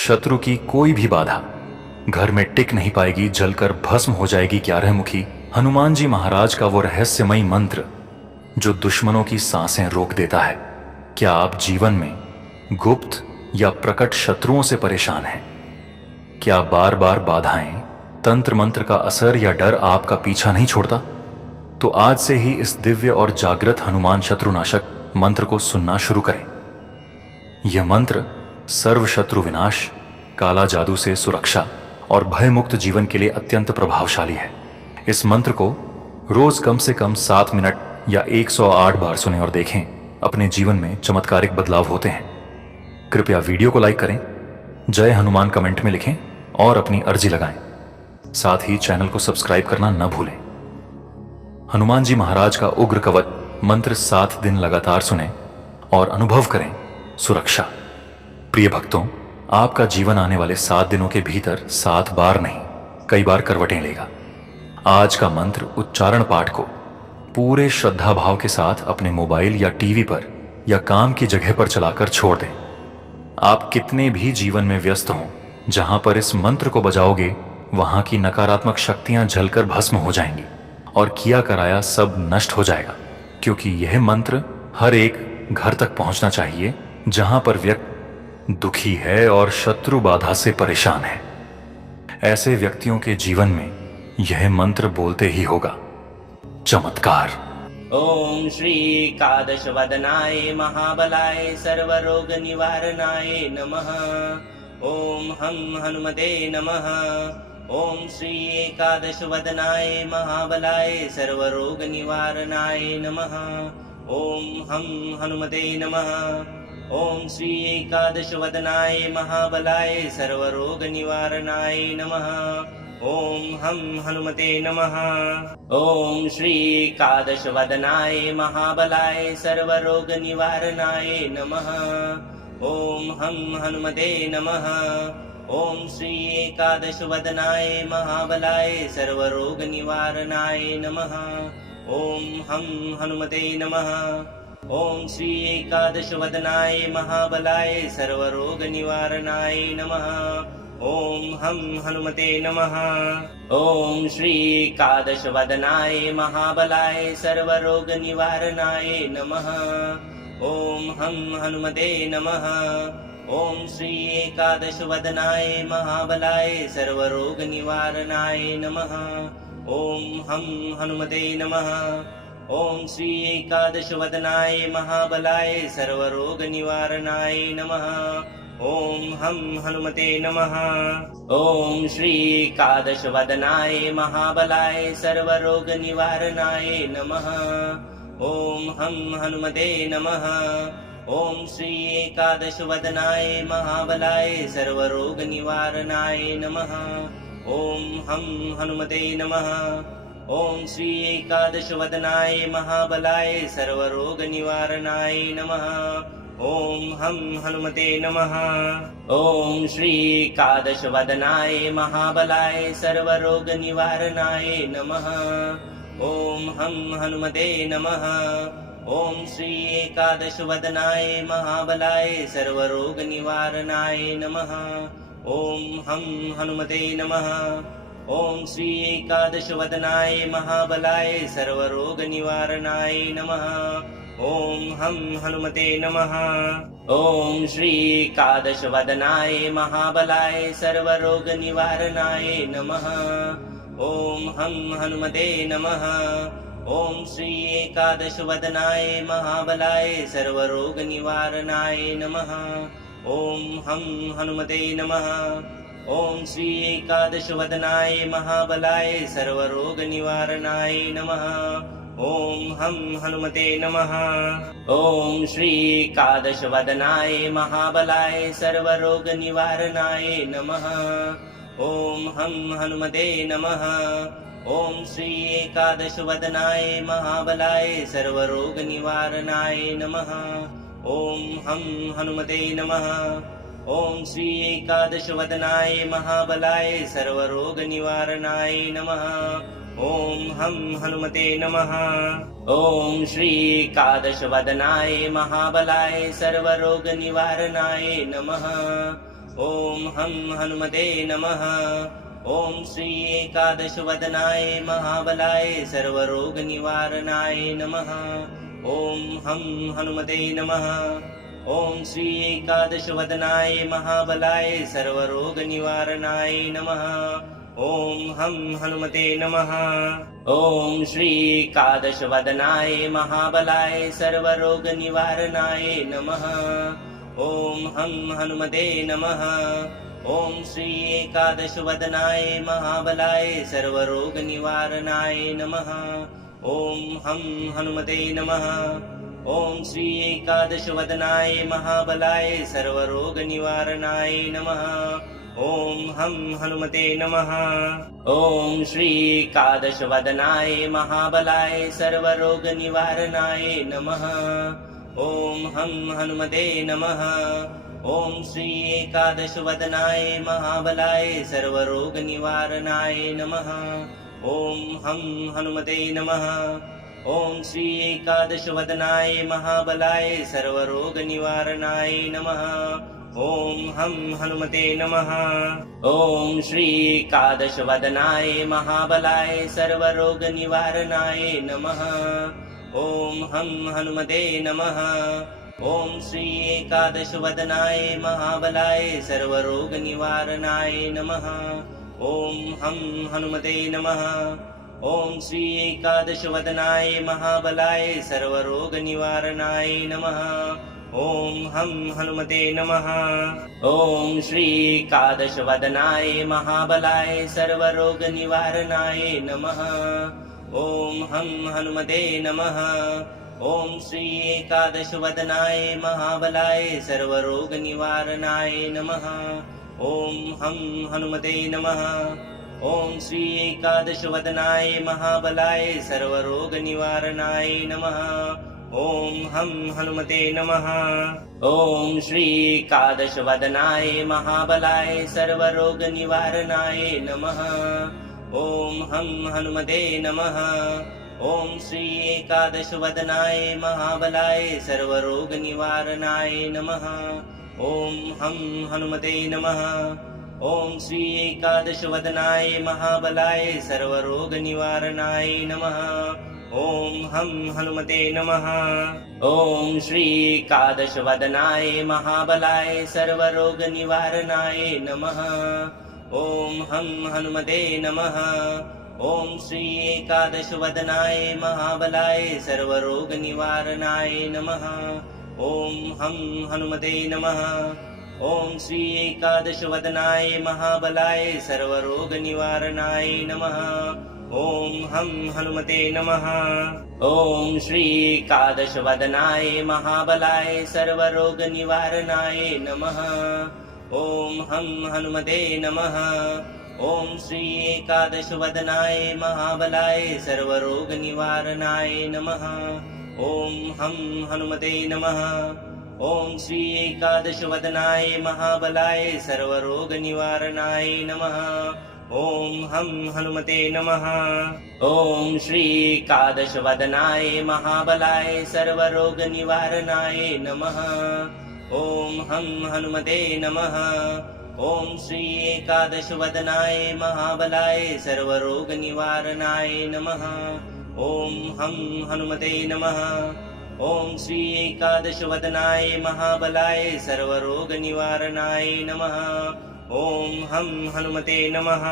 शत्रु की कोई भी बाधा घर में टिक नहीं पाएगी, जलकर भस्म हो जाएगी 11 मुखी हनुमान जी महाराज का वो रहस्यमयी मंत्र जो दुश्मनों की सांसें रोक देता है। क्या आप जीवन में गुप्त या प्रकट शत्रुओं से परेशान हैं? क्या बार बार बाधाएं, तंत्र मंत्र का असर या डर आपका पीछा नहीं छोड़ता? तो आज से ही इस दिव्य और जागृत हनुमान शत्रुनाशक मंत्र को सुनना शुरू करें। यह मंत्र सर्व शत्रु विनाश, काला जादू से सुरक्षा और भयमुक्त जीवन के लिए अत्यंत प्रभावशाली है। इस मंत्र को रोज कम से कम 7 मिनट या 108 बार सुनें और देखें अपने जीवन में चमत्कारिक बदलाव होते हैं। कृपया वीडियो को लाइक करें, जय हनुमान कमेंट में लिखें और अपनी अर्जी लगाएं। साथ ही चैनल को सब्सक्राइब करना न भूलें। हनुमान जी महाराज का उग्र कवच मंत्र 7 दिन लगातार सुनें और अनुभव करें सुरक्षा। प्रिय भक्तों, आपका जीवन आने वाले 7 दिनों के भीतर 7 बार नहीं, कई बार करवटें लेगा। आज का मंत्र उच्चारण पाठ को पूरे श्रद्धा भाव के साथ अपने मोबाइल या टीवी पर या काम की जगह पर चलाकर छोड़ दें। आप कितने भी जीवन में व्यस्त हों, जहां पर इस मंत्र को बजाओगे वहां की नकारात्मक शक्तियां जलकर भस्म हो जाएंगी और किया कराया सब नष्ट हो जाएगा। क्योंकि यह मंत्र हर एक घर तक पहुंचना चाहिए जहां पर व्यक्ति दुखी है और शत्रु बाधा से परेशान है। ऐसे व्यक्तियों के जीवन में यह मंत्र बोलते ही होगा चमत्कार। ओम श्री एकादश वदनाय महाबलाय सर्वरोग निवारणाय नमः। ओम हम हनुमते नमः। ओम श्री एकादश वदनाय महाबलाय सर्वरोग निवारणाय नमः। ओम हम हनुमते नमः। ओम श्री एकादश वदनाय महाबलाय सर्वरोग निवारणाय नमः। ओम हम हनुमते नमः। ओम श्री एकादश वदनाय महाबलाय सर्वरोग निवारणाय नमः। ओम हम हनुमते नमः। ओम श्री एकादश वदनाय महाबलाय सर्वरोग निवारणाय नमः। ओम हम हनुमते नमः। ओम श्री एकादश वदनाय महाबलाय सर्वरोग निवारणाय नमः। ओम हम हनुमते नमः। ओम श्री एकादश वदनाय महाबलाय सर्वरोग निवारणाय नमः। ओम हम हनुमते नमः। ओम श्री एकादश वदनाय महाबलाय सर्वरोग निवारणाय नमः। ओम हम हनुमते नमः। ओम श्री एकादश वदनाय महाबलाय सर्वरोग निवारणाय नमः। ओम हम हनुमते नमः। ओम श्री एकादश वदनाय महाबलाय सर्वरोग निवारणाय नमः। ओम हम हनुमते नमः। ओम श्री एकादश वदनाय महाबलाय सर्वरोग निवारणाय नमः। ओम हम हनुमते नमः। ओम श्री एकादश वदनाय महाबलाय सर्वरोग निवारणाय नमः। ओम हम हनुमते नमः। ओम श्री एकादश वदनाय महाबलाय सर्वरोग निवारणाय नमः। ओम हम हनुमते नमः। ओम श्री एकादश वदनाय महाबलाय सर्वरोग निवारणाय नमः। ओम हम हनुमते नमः। ओम श्री एकादश वदनाय महाबलाय सर्वरोग निवारणाय नमः। ओम हम हनुमते नमः। ओम श्री एकादश वदनाय महाबलाय सर्वरोग निवारणाय नमः। ओम हम हनुमते नमः। ओम श्री एकादश वदनाय महाबलाय सर्वरोग निवारणाय नमः। ओम हम हनुमते नमः। ओम श्री एकादश वदनाय महाबलाय सर्वरोग निवारणाय नमः। ओम हम हनुमते नमः। ओम श्री एकादश वदनाय महाबलाय सर्वरोग निवारणाय नमः। ओम हम हनुमते नमः। ओम श्री एकादश वदनाय महाबलाय सर्वरोग निवारणाय नमः। ओम हम हनुमते नमः। ओम श्री एकादश वदनाय महाबलाय सर्वरोग निवारणाय नमः। ओम हम हनुमते नमः। ओम श्री एकादश वदनाय महाबलाय सर्वरोग निवारणाय नमः। ॐ हं हनुमते नमः। ॐ श्री एकादशवदनाय महाबलाय सर्वरोगनिवारणाय नमः। ॐ हं हनुमते नमः। ॐ श्री एकादशवदनाय महाबलाय सर्वरोगनिवारणाय नमः। ॐ हं हनुमते नमः। ॐ श्री एकादशवदनाय महाबलाय सर्वरोगनिवारणाय नमः। ॐ हं हनुमते नमः। ॐ श्री एकादशवदनाय महाबलाय सर्वरोगनिवारणाय नमः। ॐ हं हनुमते नमः। ॐ श्री एकादशवदनाय महाबलाय सर्वरोगनिवारणाय नमः। ॐ हं हनुमते नमः। ॐ श्री एकादशवदनाय महाबलाय सर्वरोगनिवारणाय नमः। ॐ हं हनुमते नमः। ॐ श्री एकादशवदनाय महाबलाय सर्वरोगनिवारणाय नमः। ॐ हं हनुमते नमः। ॐ श्री एकादशवदनाय महाबलाय सर्वरोगनिवारणाय नमः। ॐ हं हनुमते नमः। ॐ श्री एकादशवदनाय महाबलाय सर्वरोगनिवारणाय नमः। ॐ हं हनुमते नमः। ॐ श्री एकादशवदनाय महाबलाय सर्वरोगनिवारणाय नमः। ॐ हं हनुमते नमः। ॐ श्री एकादशवदनाय महाबलाय सर्वरोगनिवारणाय नमः। ॐ हं हनुमते नमः। ॐ श्री एकादशवदनाय महाबलाय सर्वरोगनिवारणाय नमः। ॐ हं हनुमते नमः। ॐ श्री एकादशवदनाय महाबलाय सर्वरोगनिवारणाय नमः। ॐ हं हनुमते नमः। ॐ श्री एकादशवदनाय महाबलाय सर्वरोगनिवारणाय नमः। ॐ हं हनुमते नमः। ॐ श्री एकादशवदनाय महाबलाय सर्वरोगनिवारणाय नमः। ॐ हं हनुमते नमः। ॐ श्री एकादशवदनाय महाबलाय सर्वरोगनिवारणाय नमः। ॐ हं हनुमते नमः। ॐ श्री एकादशवदनाय महाबलाय सर्वरोगनिवारणाय नमः। ॐ हं हनुमते नमः। ॐ श्री एकादशवदनाय महाबलाय सर्वरोगनिवारणाय नमः। ॐ हं हनुमते नमः। ॐ श्री एकादशवदनाय महाबलाय सर्वरोगनिवारणाय नमः। ॐ हं हनुमते नमः। ॐ श्री एकादशवदनाय महाबलाय सर्वरोगनिवारणाय नमः। ॐ हं हनुमते नमः। ॐ श्री एकादशवदनाय महाबलाय सर्वरोगनिवारणाय नमः। ॐ हं हनुमते नमः। ॐ श्री एकादशवदनाय महाबलाय सर्वरोगनिवारणाय नमः। ॐ हं हनुमते नमः। ॐ श्री एकादशवदनाय महाबलाय सर्वरोगनिवारणाय नमः। ॐ हं हनुमते नमः। ॐ श्री एकादशवदनाय महाबलाय सर्वरोगनिवारणाय नमः। ॐ हं हनुमते नमः। ॐ श्री एकादशवदनाय महाबलाय सर्वरोगनिवारणाय नमः। ॐ हं हनुमते नमः। ॐ श्री एकादशवदनाय महाबलाय सर्वरोगनिवारणाय नमः। ॐ हं हनुमते नमः।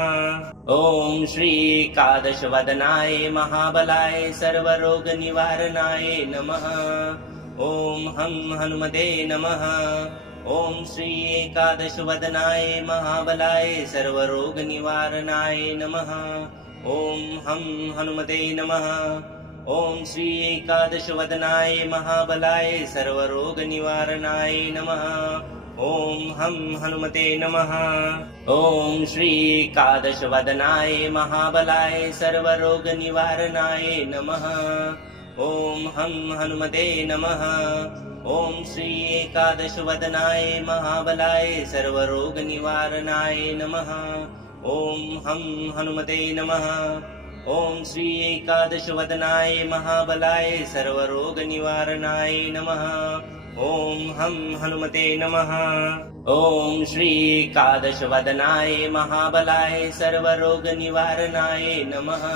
ॐ श्री एकादशवदनाय महाबलाय सर्वरोगनिवारणाय नमः। ॐ हं हनुमते नमः। ॐ श्री एकादशवदनाय महाबलाय सर्वरोगनिवारणाय नमः। ॐ हं हनुमते नमः। ॐ श्री एकादशवदनाय महाबलाय सर्वरोगनिवारणाय नमः। ॐ हं हनुमते नमः। ॐ श्री एकादशवदनाय महाबलाय सर्वरोगनिवारणाय नमः। ॐ हं हनुमते नमः। ॐ श्री एकादशवदनाय महाबलाय सर्वरोगनिवारणाय नमः। ॐ हं हनुमते नमः। ॐ श्री एकादशवदनाय महाबलाय सर्वरोगनिवारणाय नमः। ॐ हं हनुमते नमः। ॐ श्री एकादशवदनाय महाबलाय सर्वरोगनिवारणाय नमः।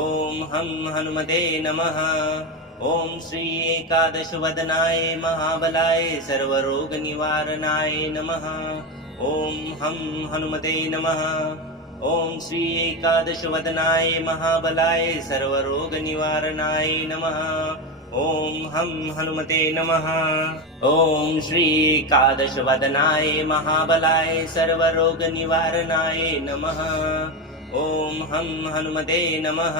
ॐ हं हनुमते नमः। ॐ श्री एकादशवदनाय महाबलाय सर्वरोगनिवारणाय नमः। ॐ हं हनुमते नमः। ॐ श्री एकादशवदनाय महाबलाय सर्वरोगनिवारणाय नमः। ॐ हं हनुमते नमः। ॐ श्री एकादशवदनाय महाबलाय सर्वरोगनिवारणाय नमः। ॐ हं हनुमते नमः।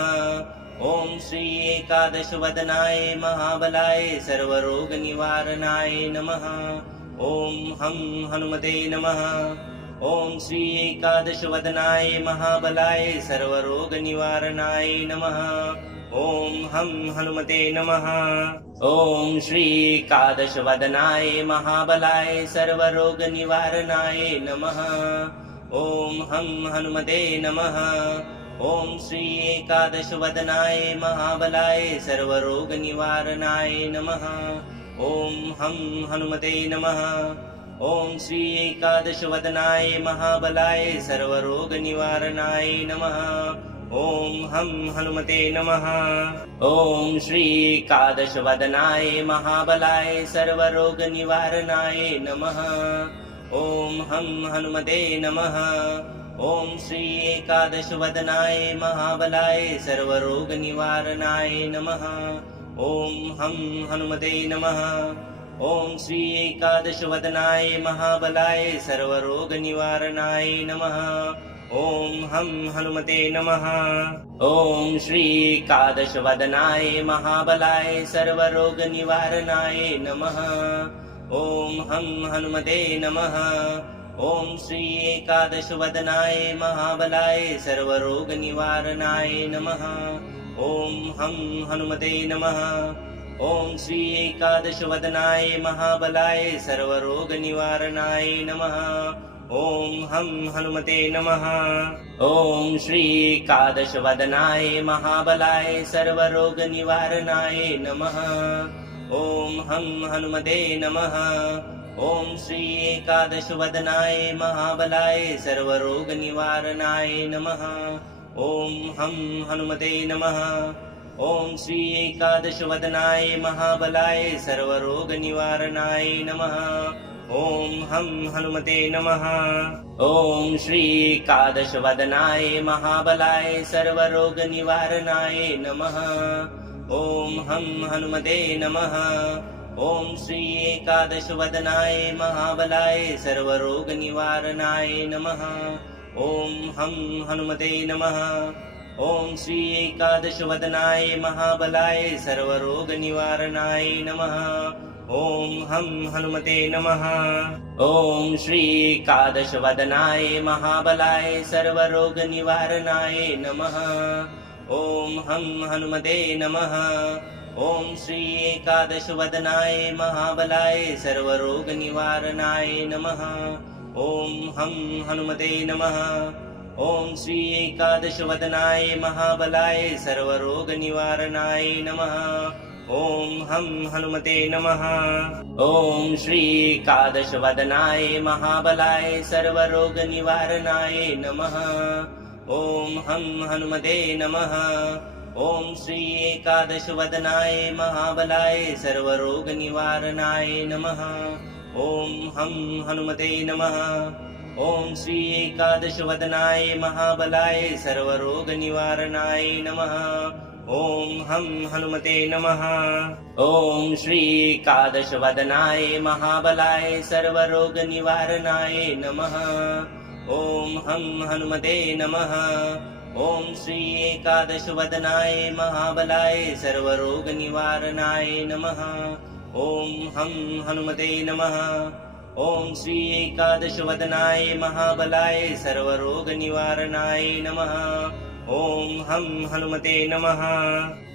ॐ श्री एकादशवदनाय महाबलाय सर्वरोगनिवारणाय नमः। ॐ हं हनुमते नमः। ॐ श्री एकादशवदनाय महाबलाय सर्वरोगनिवारणाय नमः। ॐ हं हनुमते नमः। ॐ श्री एकादशवदनाय महाबलाय सर्वरोगनिवारणाय नमः। ॐ हं हनुमते नमः। ॐ श्री एकादशवदनाय महाबलाय सर्वरोगनिवारणाय नमः। ॐ हं हनुमते नमः। ॐ श्री एकादशवदनाय महाबलाय सर्वरोगनिवारणाय नमः। ॐ हं हनुमते नमः। ॐ श्री एकादशवदनाय महाबलाय सर्वरोगनिवारणाय नमः। ॐ हं हनुमते नमः। ॐ श्री एकादशवदनाय महाबलाय सर्वरोगनिवारणाय नमः। ॐ हं हनुमते नमः। ॐ श्री एकादशवदनाय महाबलाय सर्वरोगनिवारणाय नमः। ॐ हं हनुमते नमः। ॐ श्री एकादशवदनाय महाबलाय सर्वरोगनिवारणाय नमः। ॐ हं हनुमते नमः। ॐ श्री एकादशवदनाय महाबलाय सर्वरोगनिवारणाय नमः। ॐ हं हनुमते नमः। ॐ श्री एकादशवदनाय महाबलाय सर्वरोगनिवारणाय नमः। ॐ हं हनुमते नमः। ॐ श्री एकादशवदनाय महाबलाय सर्वरोगनिवारणाय नमः। ॐ हं हनुमते नमः। ॐ श्री एकादशवदनाय महाबलाय सर्वरोगनिवारणाय नमः। ॐ हं हनुमते नमः। ॐ श्री एकादशवदनाय महाबलाय सर्वरोगनिवारणाय नमः। ॐ हं हनुमते नमः। ॐ श्री एकादशवदनाय महाबलाय सर्वरोगनिवारणाय नमः। ॐ हं हनुमते नमः। ॐ श्री एकादशवदनाय महाबलाय सर्वरोगनिवारणाय नमः। ॐ हं हनुमते नमः। ॐ श्री एकादशवदनाय महाबलाय सर्वरोगनिवारणाय नमः। ॐ हं हनुमते नमः। ॐ श्री एकादशवदनाय महाबलाय सर्वरोगनिवारणाय नमः। ॐ हं हनुमते नमः। ॐ श्री एकादशवदनाय महाबलाय सर्वरोगनिवारणाय नमः। ॐ हं हनुमते नमः। ॐ श्री एकादशवदनाय महाबलाय सर्वरोगनिवारणाय नमः। ॐ हं हनुमते नमः। ॐ श्री एकादशवदनाय महाबलाय सर्वरोगनिवारणाय नमः। ॐ हं हनुमते नमः। ॐ श्री एकादशवदनाय महाबलाय सर्वरोगनिवारणाय नमः। ॐ हं हनुमते नमः। ॐ श्री एकादशवदनाय महाबलाय सर्वरोगनिवारणाय नमः। ॐ हं हनुमते नमः। ॐ श्री एकादशवदनाय महाबलाय सर्वरोगनिवारणाय नमः। ॐ हं हनुमते नमः। ॐ श्री एकादशवदनाय महाबलाय सर्वरोगनिवारणाय नमः। ॐ हं हनुमते नमः। ॐ श्री एकादशवदनाय महाबलाय सर्वरोगनिवारणाय नमः। ॐ हं हनुमते नमः।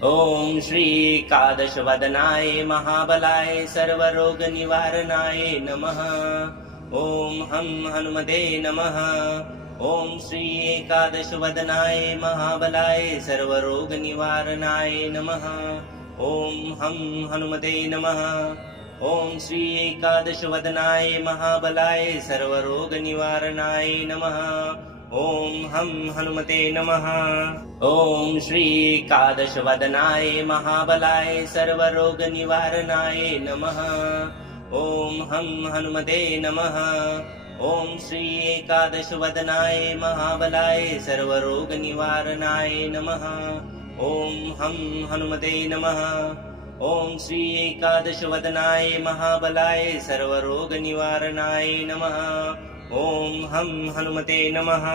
ॐ श्री एकादशवदनाय महाबलाय सर्वरोगनिवारणाय नमः। ॐ हं हनुमते नमः। ॐ श्री एकादशवदनाय महाबलाय सर्वरोगनिवारणाय नमः। ॐ हं हनुमते नमः। ॐ श्री एकादशवदनाय महाबलाय सर्वरोगनिवारणाय नमः। ॐ हं हनुमते नमः। ॐ श्री एकादशवदनाय महाबलाय सर्वरोगनिवारणाय नमः। ॐ हं हनुमते नमः। ॐ श्री एकादशवदनाय महाबलाय सर्वरोगनिवारणाय नमः। ॐ हं हनुमते नमः। ॐ श्री एकादशवदनाय महाबलाय सर्वरोगनिवारणाय नमः। ॐ हं हनुमते नमः।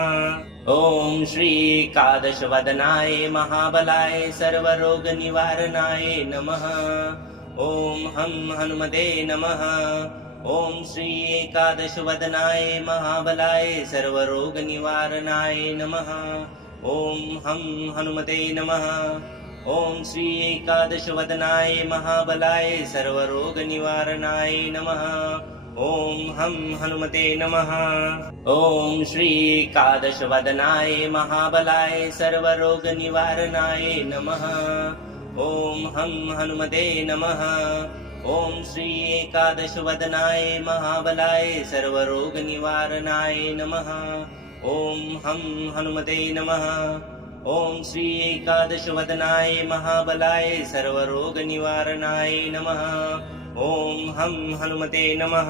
ॐ श्री एकादशवदनाय महाबलाय सर्वरोगनिवारणाय नमः। ॐ हं हनुमते नमः। ॐ श्री एकादशवदनाय महाबलाय सर्वरोगनिवारणाय नमः। ॐ हं हनुमते नमः। ॐ श्री एकादशवदनाय महाबलाय सर्वरोगनिवारणाय नमः। ॐ हं हनुमते नमः। ॐ श्री एकादशवदनाय महाबलाय सर्वरोगनिवारणाय नमः। ॐ हं हनुमते नमः। ॐ श्री एकादशवदनाय महाबलाय सर्वरोगनिवारणाय नमः। ॐ हं हनुमते नमः। ॐ श्री एकादशवदनाय महाबलाय सर्वरोगनिवारणाय नमः। ॐ हं हनुमते नमः।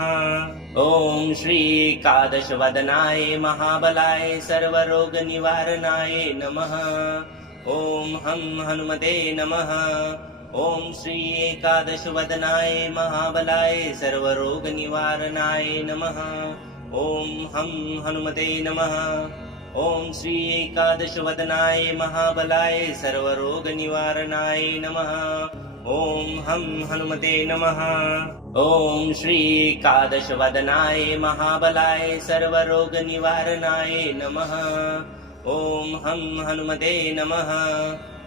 ॐ श्री एकादशवदनाय महाबलाय सर्वरोगनिवारणाय नमः। ॐ हं हनुमते नमः। ॐ श्री एकादशवदनाय महाबलाय सर्वरोगनिवारणाय नमः। ॐ हं हनुमते नमः। ॐ श्री एकादशवदनाय महाबलाय सर्वरोगनिवारणाय नमः। ॐ हं हनुमते नमः। ॐ श्री एकादशवदनाय महाबलाय सर्वरोगनिवारणाय नमः। ॐ हं हनुमते नमः।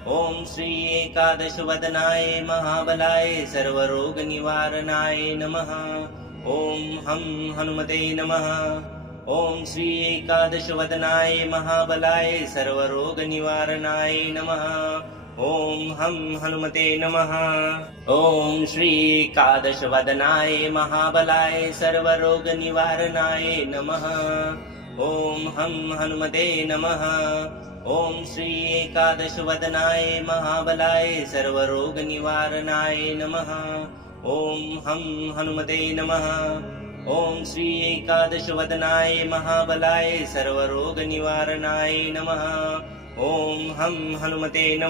ॐ श्री एकादशवदनाय महाबलाय सर्वरोगनिवारणाय नमः। ॐ हं हनुमते नमः। ॐ श्री एकादशवदनाय महाबलाय सर्वरोगनिवारणाय नमः। ॐ हं हनुमते नमः। ॐ श्री एकादशवदनाय महाबलाय सर्वरोगनिवारणाय नमः। ॐ हं हनुमते नमः। ॐ श्री एकादशवदनाय महाबलाय सर्वरोगनिवारणाय नमः। ॐ हं हनुमते नमः। ॐ श्री एकादशवदनाय महाबलाय सर्वरोगनिवारणाय नमः। ॐ हं हनुमते नमः।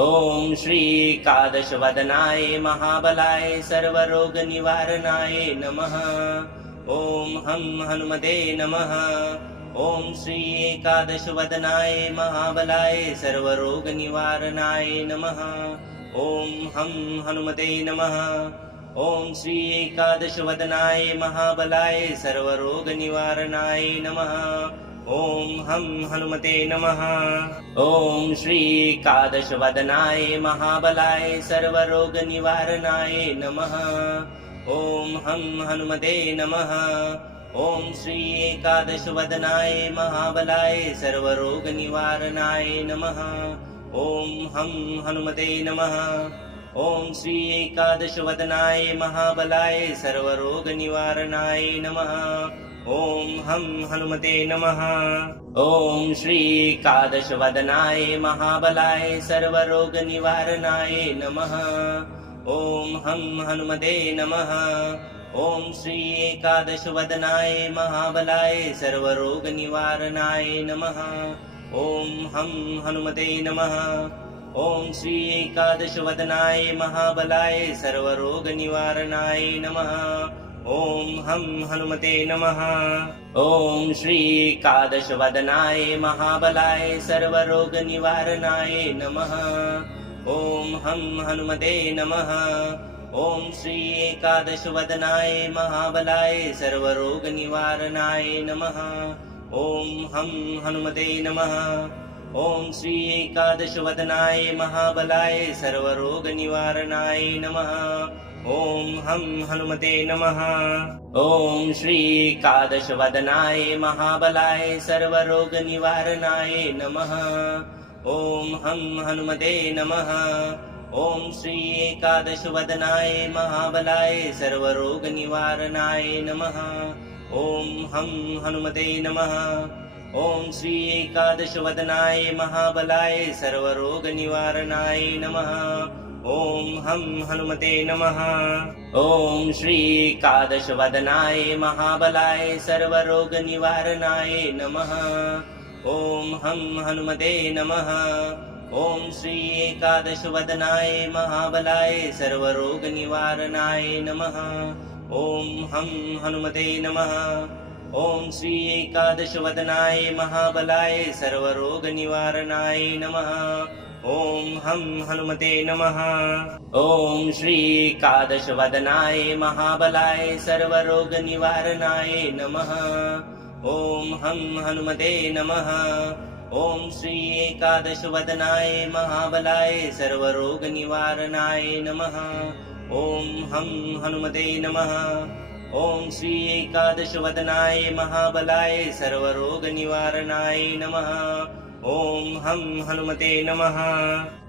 ॐ श्री एकादशवदनाय महाबलाय सर्वरोगनिवारणाय नमः। ॐ हं हनुमते नमः। ॐ श्री एकादशवदनाय महाबलाय सर्वरोगनिवारणाय नमः। ॐ हं हनुमते नमः। ॐ श्री एकादशवदनाय महाबलाय सर्वरोगनिवारणाय नमः। ॐ हं हनुमते नमः। ॐ श्री एकादशवदनाय महाबलाय सर्वरोगनिवारणाय नमः। ॐ हं हनुमते नमः। ॐ श्री एकादशवदनाय महाबलाय सर्वरोगनिवारणाय नमः। ॐ हं हनुमते नमः। ॐ श्री एकादशवदनाय महाबलाय सर्वरोगनिवारणाय नमः। ॐ हं हनुमते नमः। ॐ श्री एकादशवदनाय महाबलाय सर्वरोगनिवारणाय नमः। ॐ हं हनुमते नमः। ॐ श्री एकादशवदनाय महाबलाय सर्वरोगनिवारणाय नमः। ॐ हं हनुमते नमः। ॐ श्री एकादशवदनाय महाबलाय सर्वरोगनिवारणाय नमः। ॐ हं हनुमते नमः। ॐ श्री एकादशवदनाय महाबलाय सर्वरोगनिवारणाय नमः। ॐ हं हनुमते नमः। ॐ श्री एकादशवदनाय महाबलाय सर्वरोगनिवारणाय नमः। ॐ हं हनुमते नमः। ॐ श्री एकादशवदनाय महाबलाय सर्वरोगनिवारणाय नमः। ॐ हं हनुमते नमः। ॐ श्री एकादशवदनाय महाबलाय सर्वरोगनिवारणाय नमः। ॐ हं हनुमते नमः। ॐ श्री एकादशवदनाय महाबलाय सर्वरोगनिवारणाय नमः। ॐ हं हनुमते नमः। ॐ श्री एकादशवदनाय महाबलाय सर्वरोगनिवारणाय नमः। ॐ हं हनुमते नमः। ॐ श्री एकादशवदनाय महाबलाय सर्वरोगनिवारणाय नमः। ॐ हं हनुमते नमः। ॐ श्री एकादशवदनाय महाबलाय सर्वरोगनिवारणाय नमः। ॐ हं हनुमते नमः। ॐ श्री एकादशवदनाय महाबलाय सर्वरोगनिवारणाय नमः। ॐ हं हनुमते नमः। ॐ श्री एकादशवदनाय महाबलाय सर्वरोगनिवारणाय नमः। ॐ हं हनुमते नमः। ॐ श्री एकादशवदनाय महाबलाय सर्वरोगनिवारणाय नमः। ॐ हं हनुमते नमः। ॐ श्री एकादशवदनाय महाबलाय सर्वरोगनिवारणाय नमः। ॐ हं हनुमते नमः।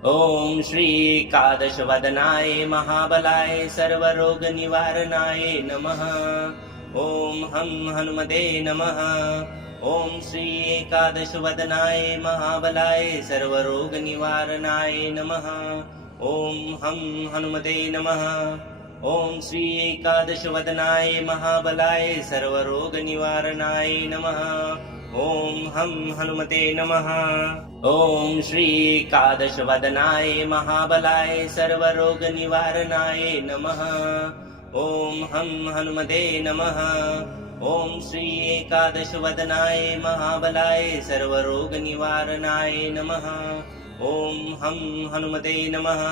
ॐ श्री एकादशवदनाय महाबलाय सर्वरोगनिवारणाय नमः। ॐ हं हनुमते नमः। ॐ श्री एकादशवदनाय महाबलाय सर्वरोगनिवारणाय नमः। ॐ हं हनुमते नमः। ॐ श्री एकादशवदनाय महाबलाय सर्वरोगनिवारणाय नमः। ॐ हं हनुमते नमः। ॐ श्री एकादशवदनाय महाबलाय सर्वरोगनिवारणाय नमः। ॐ हं हनुमते नमः। ॐ श्री एकादशवदनाय महाबलाय सर्वरोगनिवारणाय नमः। ॐ हं हनुमते नमः।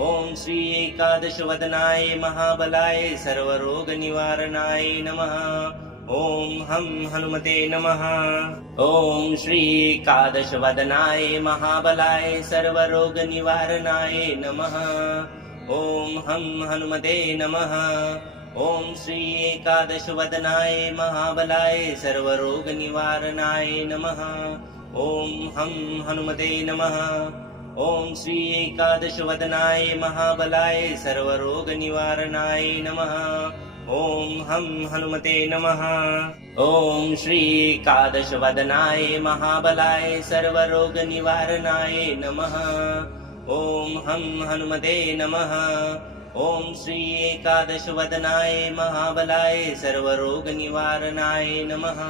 ॐ श्री एकादशवदनाय महाबलाय सर्वरोगनिवारणाय नमः। ॐ हं हनुमते नमः। ॐ श्री एकादशवदनाय महाबलाय सर्वरोगनिवारणाय नमः। ॐ हं हनुमते नमः। ॐ श्री एकादशवदनाय महाबलाय सर्वरोगनिवारणाय नमः। ॐ हं हनुमते नमः। ॐ श्री एकादशवदनाय महाबलाय सर्वरोगनिवारणाय नमः। ॐ हं हनुमते नमः। ॐ श्री एकादशवदनाय महाबलाय सर्वरोगनिवारणाय नमः। ॐ हं हनुमते नमः। ॐ श्री एकादशवदनाय महाबलाय सर्वरोगनिवारणाय नमः।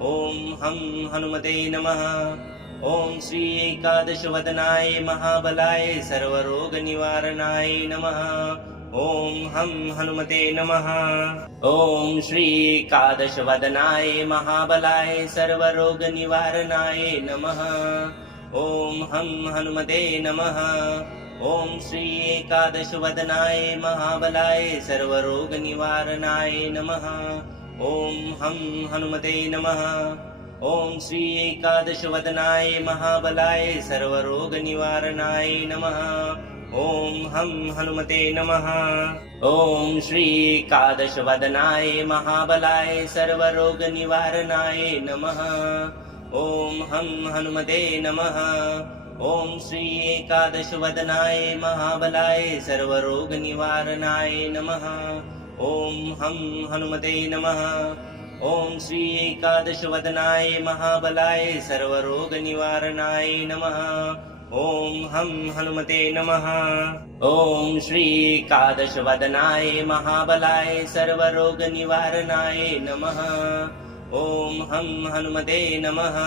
ॐ हं हनुमते नमः। ॐ श्री एकादशवदनाय महाबलाय सर्वरोगनिवारणाय नमः। ॐ हं हनुमते नमः। ॐ श्री एकादशवदनाय महाबलाय सर्वरोगनिवारणाय नमः। ॐ हं हनुमते नमः। ॐ श्री एकादशवदनाय महाबलाय सर्वरोगनिवारणाय नमः। ॐ हं हनुमते नमः। ॐ श्री एकादशवदनाय महाबलाय सर्वरोगनिवारणाय नमः। ॐ हं हनुमते नमः। ॐ श्री एकादशवदनाय महाबलाय सर्वरोगनिवारणाय नमः। ॐ हं हनुमते नमः। ॐ श्री एकादशवदनाय महाबलाय सर्वरोगनिवारणाय नमः। ॐ हं हनुमते नमः। ॐ श्री एकादशवदनाय महाबलाय सर्वरोगनिवारणाय नमः। ॐ हं हनुमते नमः। ॐ श्री एकादशवदनाय महाबलाय सर्वरोगनिवारणाय नमः। ॐ हं हनुमते नमः।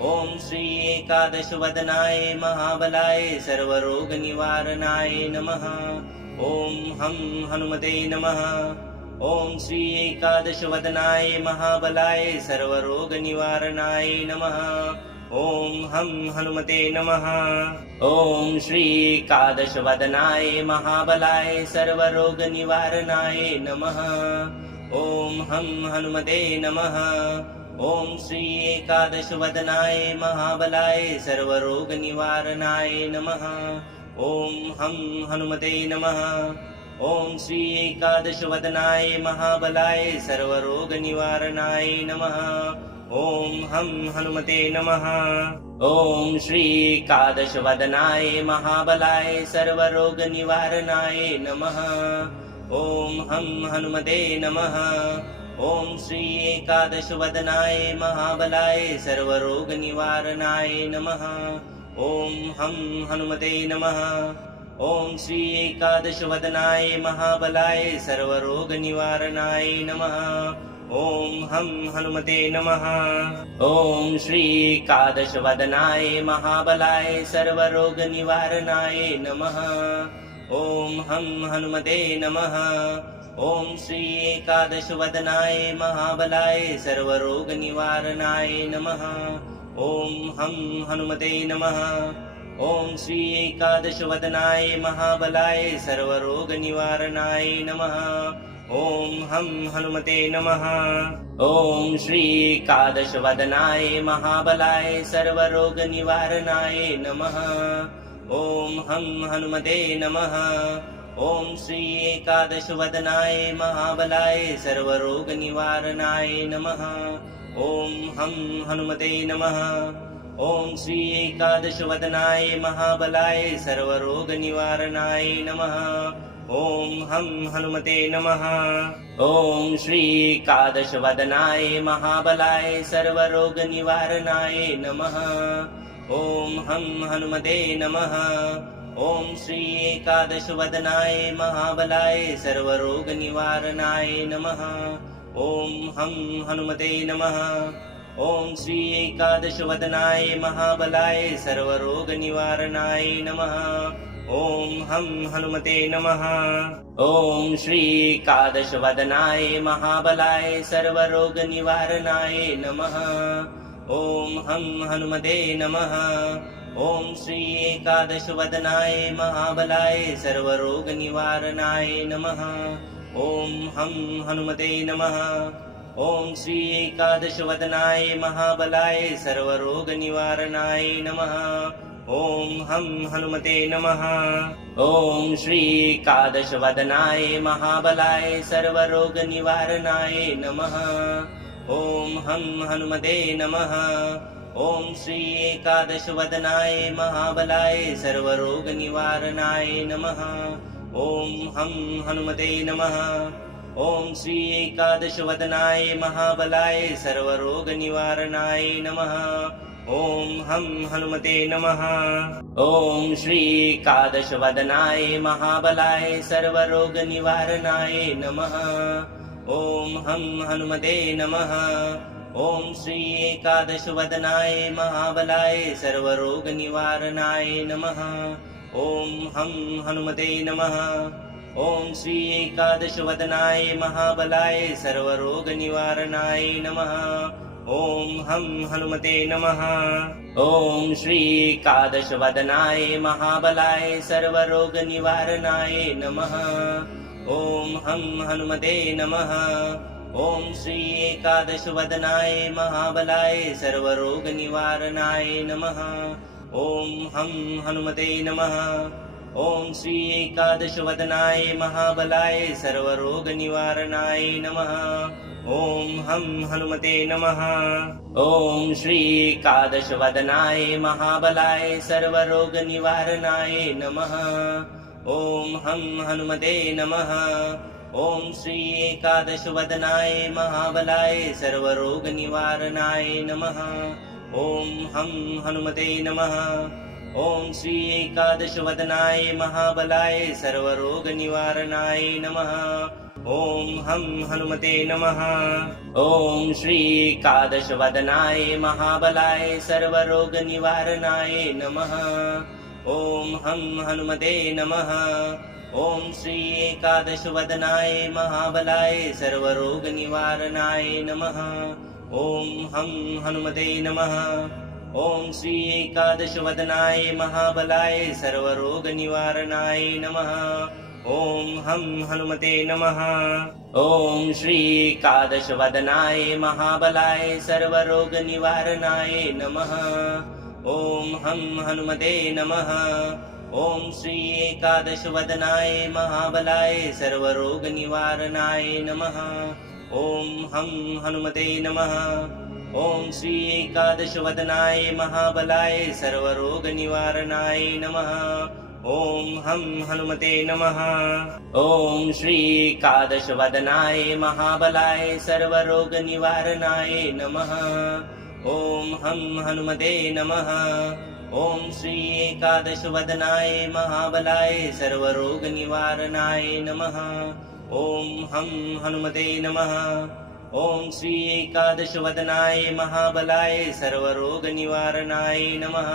ॐ श्री एकादशवदनाय महाबलाय सर्वरोगनिवारणाय नमः। ॐ हं हनुमते नमः। ॐ श्री एकादशवदनाय महाबलाय सर्वरोगनिवारणाय नमः। ॐ हं हनुमते नमः। ॐ श्री एकादशवदनाय महाबलाय सर्वरोगनिवारणाय नमः। ॐ हं हनुमते नमः। ॐ श्री एकादशवदनाय महाबलाय सर्वरोगनिवारणाय नमः। ॐ हं हनुमते नमः। ॐ श्री एकादशवदनाय महाबलाय सर्वरोगनिवारणाय नमः। ॐ हं हनुमते नमः। ॐ श्री एकादशवदनाय महाबलाय सर्वरोगनिवारणाय नमः। ॐ हं हनुमते नमः। ॐ श्री एकादशवदनाय महाबलाय सर्वरोगनिवारणाय नमः। ॐ हं हनुमते नमः। ॐ श्री एकादशवदनाय महाबलाय सर्वरोगनिवारणाय नमः। ॐ हं हनुमते नमः। ॐ श्री एकादशवदनाय महाबलाय सर्वरोगनिवारणाय नमः। ॐ हं हनुमते नमः। ॐ श्री एकादशवदनाय महाबलाय सर्वरोगनिवारणाय नमः। ॐ हं हनुमते नमः। ॐ श्री एकादशवदनाय महाबलाय सर्वरोगनिवारणाय नमः। ॐ हं हनुमते नमः। ॐ श्री एकादशवदनाय महाबलाय सर्वरोगनिवारणाय नमः। ॐ हं हनुमते नमः। ॐ श्री एकादशवदनाय महाबलाय सर्वरोगनिवारणाय नमः। ॐ हं हनुमते नमः। ॐ श्री एकादशवदनाय महाबलाय सर्वरोगनिवारणाय नमः। ॐ हं हनुमते नमः। ॐ श्री एकादशवदनाय महाबलाय सर्वरोगनिवारणाय नमः। ॐ हं हनुमते नमः। ॐ श्री एकादशवदनाय महाबलाय सर्वरोगनिवारणाय नमः। ॐ हं हनुमते नमः। ॐ श्री एकादशवदनाय महाबलाय सर्वरोगनिवारणाय नमः। ॐ हं हनुमते नमः। ॐ श्री एकादशवदनाय महाबलाय सर्वरोगनिवारणाय नमः। ॐ हं हनुमते नमः। ॐ श्री एकादशवदनाय महाबलाय सर्वरोगनिवारणाय नमः। ॐ हं हनुमते नमः। ॐ श्री एकादशवदनाय महाबलाय सर्वरोगनिवारणाय नमः। ॐ हं हनुमते नमः। ॐ श्री एकादशवदनाय महाबलाय सर्वरोगनिवारणाय नमः। ॐ हं हनुमते नमः। ॐ श्री एकादशवदनाय महाबलाय सर्वरोगनिवारणाय नमः। ॐ हं हनुमते नमः। ॐ श्री एकादशवदनाय महाबलाय सर्वरोगनिवारणाय नमः। ॐ हं हनुमते नमः। ॐ श्री एकादशवदनाय महाबलाय सर्वरोगनिवारणाय नमः। ॐ हं हनुमते नमः। ॐ श्री एकादशवदनाय महाबलाय सर्वरोगनिवारणाय नमः। ॐ हं हनुमते नमः। ॐ श्री एकादशवदनाय महाबलाय सर्वरोगनिवारणाय नमः। ॐ हं हनुमते नमः। ॐ श्री एकादशवदनाय महाबलाय सर्वरोगनिवारणाय नमः। ॐ हं हनुमते नमः। ॐ श्री एकादशवदनाय महाबलाय सर्वरोगनिवारणाय नमः। ॐ हं हनुमते नमः। ॐ श्री एकादशवदनाय महाबलाय सर्वरोगनिवारणाय नमः। ॐ हं हनुमते नमः। ॐ श्री एकादशवदनाय महाबलाय सर्वरोगनिवारणाय नमः। ॐ हं हनुमते नमः। ॐ श्री एकादशवदनाय महाबलाय सर्वरोगनिवारणाय नमः। ॐ हं हनुमते नमः। ॐ श्री एकादशवदनाय महाबलाय सर्वरोगनिवारणाय नमः। ॐ हं हनुमते नमः। ॐ श्री एकादशवदनाय महाबलाय सर्वरोगनिवारणाय नमः। ॐ हं हनुमते नमः। ॐ श्री एकादशवदनाय महाबलाय सर्वरोगनिवारणाय नमः। ॐ हं हनुमते नमः। ॐ श्री एकादशवदनाय महाबलाय सर्वरोगनिवारणाय नमः। ॐ हं हनुमते नमः। ॐ श्री एकादशवदनाय महाबलाय सर्वरोगनिवारणाय नमः। ॐ हं हनुमते नमः। ॐ श्री एकादशवदनाय महाबलाय सर्वरोगनिवारणाय नमः। ॐ हं हनुमते नमः। ॐ श्री एकादशवदनाय महाबलाय सर्वरोगनिवारणाय नमः। ॐ हं हनुमते नमः। ॐ श्री एकादशवदनाय महाबलाय सर्वरोगनिवारणाय नमः। ॐ हं हनुमते नमः। ॐ श्री एकादशवदनाय महाबलाय सर्वरोगनिवारणाय नमः। ॐ हं हनुमते नमः। ॐ श्री एकादशवदनाय महाबलाय सर्वरोगनिवारणाय नमः।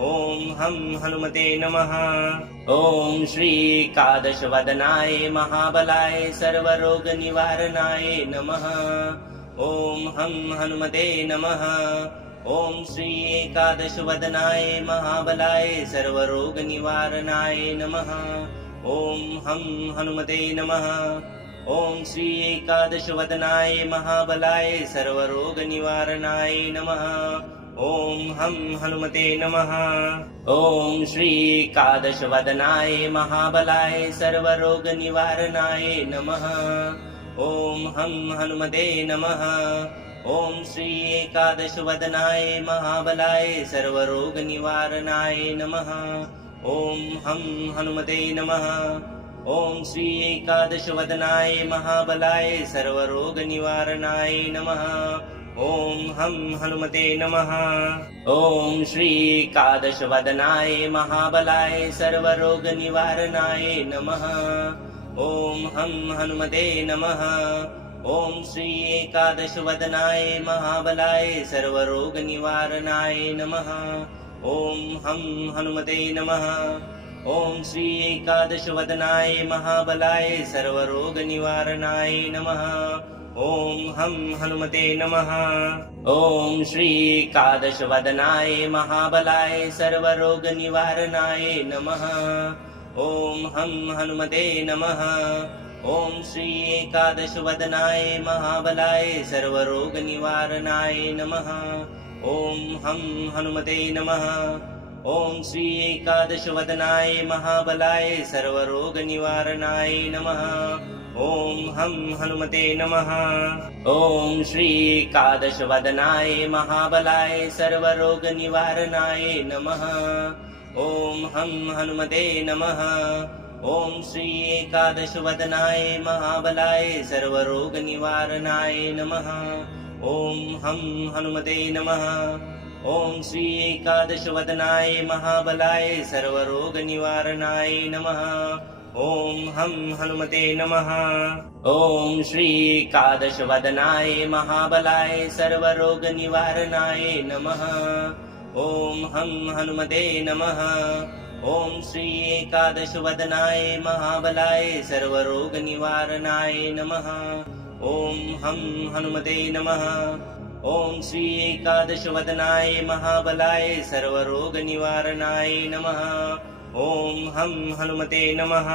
ॐ हं हनुमते नमः। ॐ श्री एकादशवदनाय महाबलाय सर्वरोगनिवारणाय नमः। ॐ हं हनुमते नमः। ॐ श्री एकादशवदनाय महाबलाय सर्वरोगनिवारणाय नमः। ॐ हं हनुमते नमः। ॐ श्री एकादशवदनाय महाबलाय सर्वरोगनिवारणाय नमः। ॐ हं हनुमते नमः। ॐ श्री एकादशवदनाय महाबलाय सर्वरोगनिवारणाय नमः। ॐ हं हनुमते नमः। ॐ श्री एकादशवदनाय महाबलाय सर्वरोगनिवारणाय नमः। ॐ हं हनुमते नमः। ॐ श्री एकादशवदनाय महाबलाय सर्वरोगनिवारणाय नमः। ॐ हं हनुमते नमः। ॐ श्री एकादशवदनाय महाबलाय सर्वरोगनिवारणाय नमः। ॐ हं हनुमते नमः। ॐ श्री एकादशवदनाय महाबलाय सर्वरोगनिवारणाय नमः। ॐ हं हनुमते नमः। ॐ श्री एकादशवदनाय महाबलाय सर्वरोगनिवारणाय नमः। ॐ हं हनुमते नमः। ॐ श्री एकादशवदनाय महाबलाय सर्वरोगनिवारणाय नमः। ॐ हं हनुमते नमः। ॐ श्री एकादशवदनाय महाबलाय सर्वरोगनिवारणाय नमः। ॐ हं हनुमते नमः। ॐ श्री एकादशवदनाय महाबलाय सर्वरोगनिवारणाय नमः। ॐ हं हनुमते नमः। ॐ श्री एकादशवदनाय महाबलाय सर्वरोगनिवारणाय नमः। ॐ हं हनुमते नमः। ॐ श्री एकादशवदनाय महाबलाय सर्वरोगनिवारणाय नमः। ॐ हं हनुमते नमः। ॐ श्री एकादशवदनाय महाबलाय सर्वरोगनिवारणाय नमः। ॐ हं हनुमते नमः। ॐ श्री एकादशवदनाय महाबलाय सर्वरोगनिवारणाय नमः। ॐ हं हनुमते नमः। ॐ श्री एकादशवदनाय महाबलाय सर्वरोगनिवारणाय नमः। ॐ हं हनुमते नमः। ॐ श्री एकादशवदनाय महाबलाय सर्वरोगनिवारणाय नमः। ॐ हं हनुमते नमः।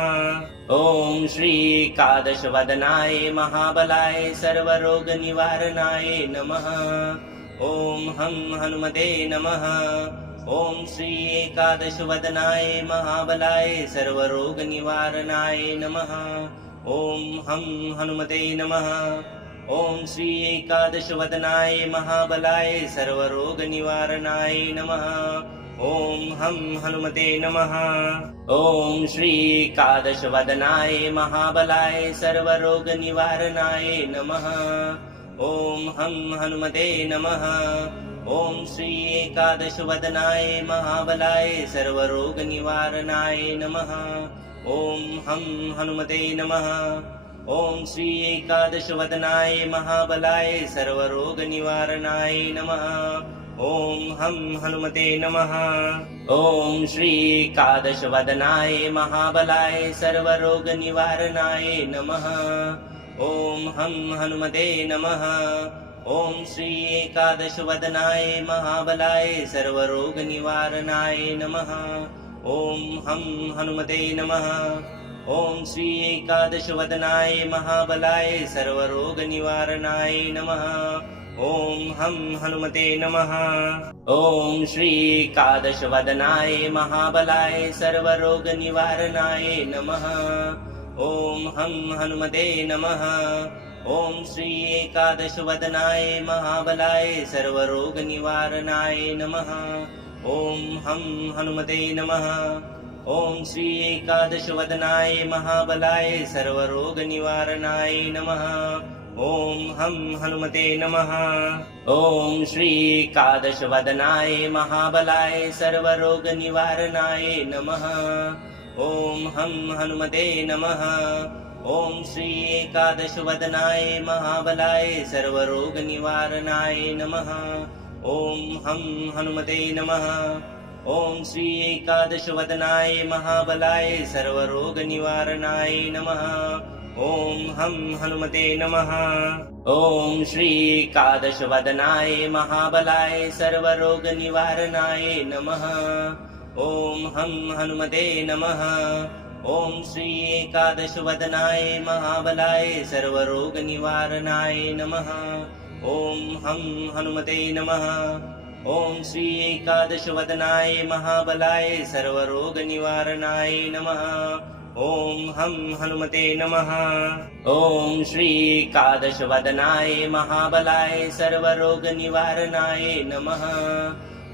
ॐ श्री एकादशवदनाय महाबलाय सर्वरोगनिवारणाय नमः। ॐ हं हनुमते नमः। ॐ श्री एकादशवदनाय महाबलाय सर्वरोगनिवारणाय नमः। ॐ हं हनुमते नमः। ॐ श्री एकादशवदनाय महाबलाय सर्वरोगनिवारणाय नमः। ॐ हं हनुमते नमः। ॐ श्री एकादशवदनाय महाबलाय सर्वरोगनिवारणाय नमः। ॐ हं हनुमते नमः। ॐ श्री एकादशवदनाय महाबलाय सर्वरोगनिवारणाय नमः। ॐ हं हनुमते नमः। ॐ श्री एकादशवदनाय महाबलाय सर्वरोगनिवारणाय नमः। ॐ हं हनुमते नमः। ॐ श्री एकादशवदनाय महाबलाय सर्वरोगनिवारणाय नमः। ॐ हं हनुमते नमः। ॐ श्री एकादशवदनाय महाबलाय सर्वरोगनिवारणाय नमः। ॐ हं हनुमते नमः। ॐ श्री एकादशवदनाय महाबलाय सर्वरोगनिवारणाय नमः। ॐ हं हनुमते नमः। ॐ श्रीकादशवदनाय महाबलाय सर्वरोगनिवारणाय नमः। ॐ हं हनुमते नमः। ॐ श्रीकादशवदनाय महाबलाय सर्वरोगनिवारणाय नमः। ॐ हं हनुमते नमः। ॐ श्रीकादशवदनाय महाबलाय सर्वरोगनिवारणाय नमः। ॐ हं हनुमते नमः। ॐ श्रीकादशवदनाय महाबलाय सर्वरोगनिवारणाय नमः। ॐ हं हनुमते नमः। ॐ श्रीकादशवदनाय महाबलाय सर्वरोगनिवारणाय नमः। ॐ हं हनुमते नमः। ॐ श्रीकादशवदनाय महाबलाय सर्वरोगनिवारणाय नमः। ॐ हं हनुमते नमः। ॐ श्रीकादशवदनाय महाबलाय सर्वरोगनिवारणाय नमः। ॐ हं हनुमते नमः। ॐ श्रीकादशवदनाय महाबलाय सर्वरोगनिवारणाय नमः। ॐ हं हनुमते नमः। ॐ श्रीकादशवदनाय महाबलाय सर्वरोगनिवारणाय नमः। ॐ हं हनुमते नमः। ॐ श्रीकादशवदनाय महाबलाय सर्वरोगनिवारणाय नमः।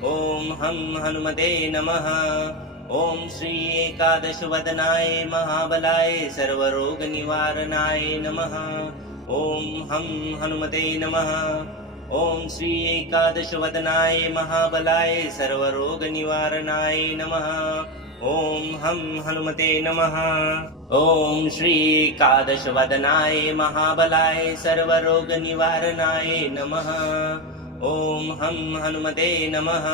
ॐ हं हनुमते नमः। ॐ श्रीकादशवदनाय महाबलाय सर्वरोगनिवारणाय नमः। ॐ हं हनुमते नमः। ॐ श्रीकादशवदनाय महाबलाय सर्वरोगनिवारणाय नमः। ॐ हं हनुमते नमः। ॐ श्रीकादशवदनाय महाबलाय सर्वरोगनिवारणाय नमः। ॐ हं हनुमते नमः।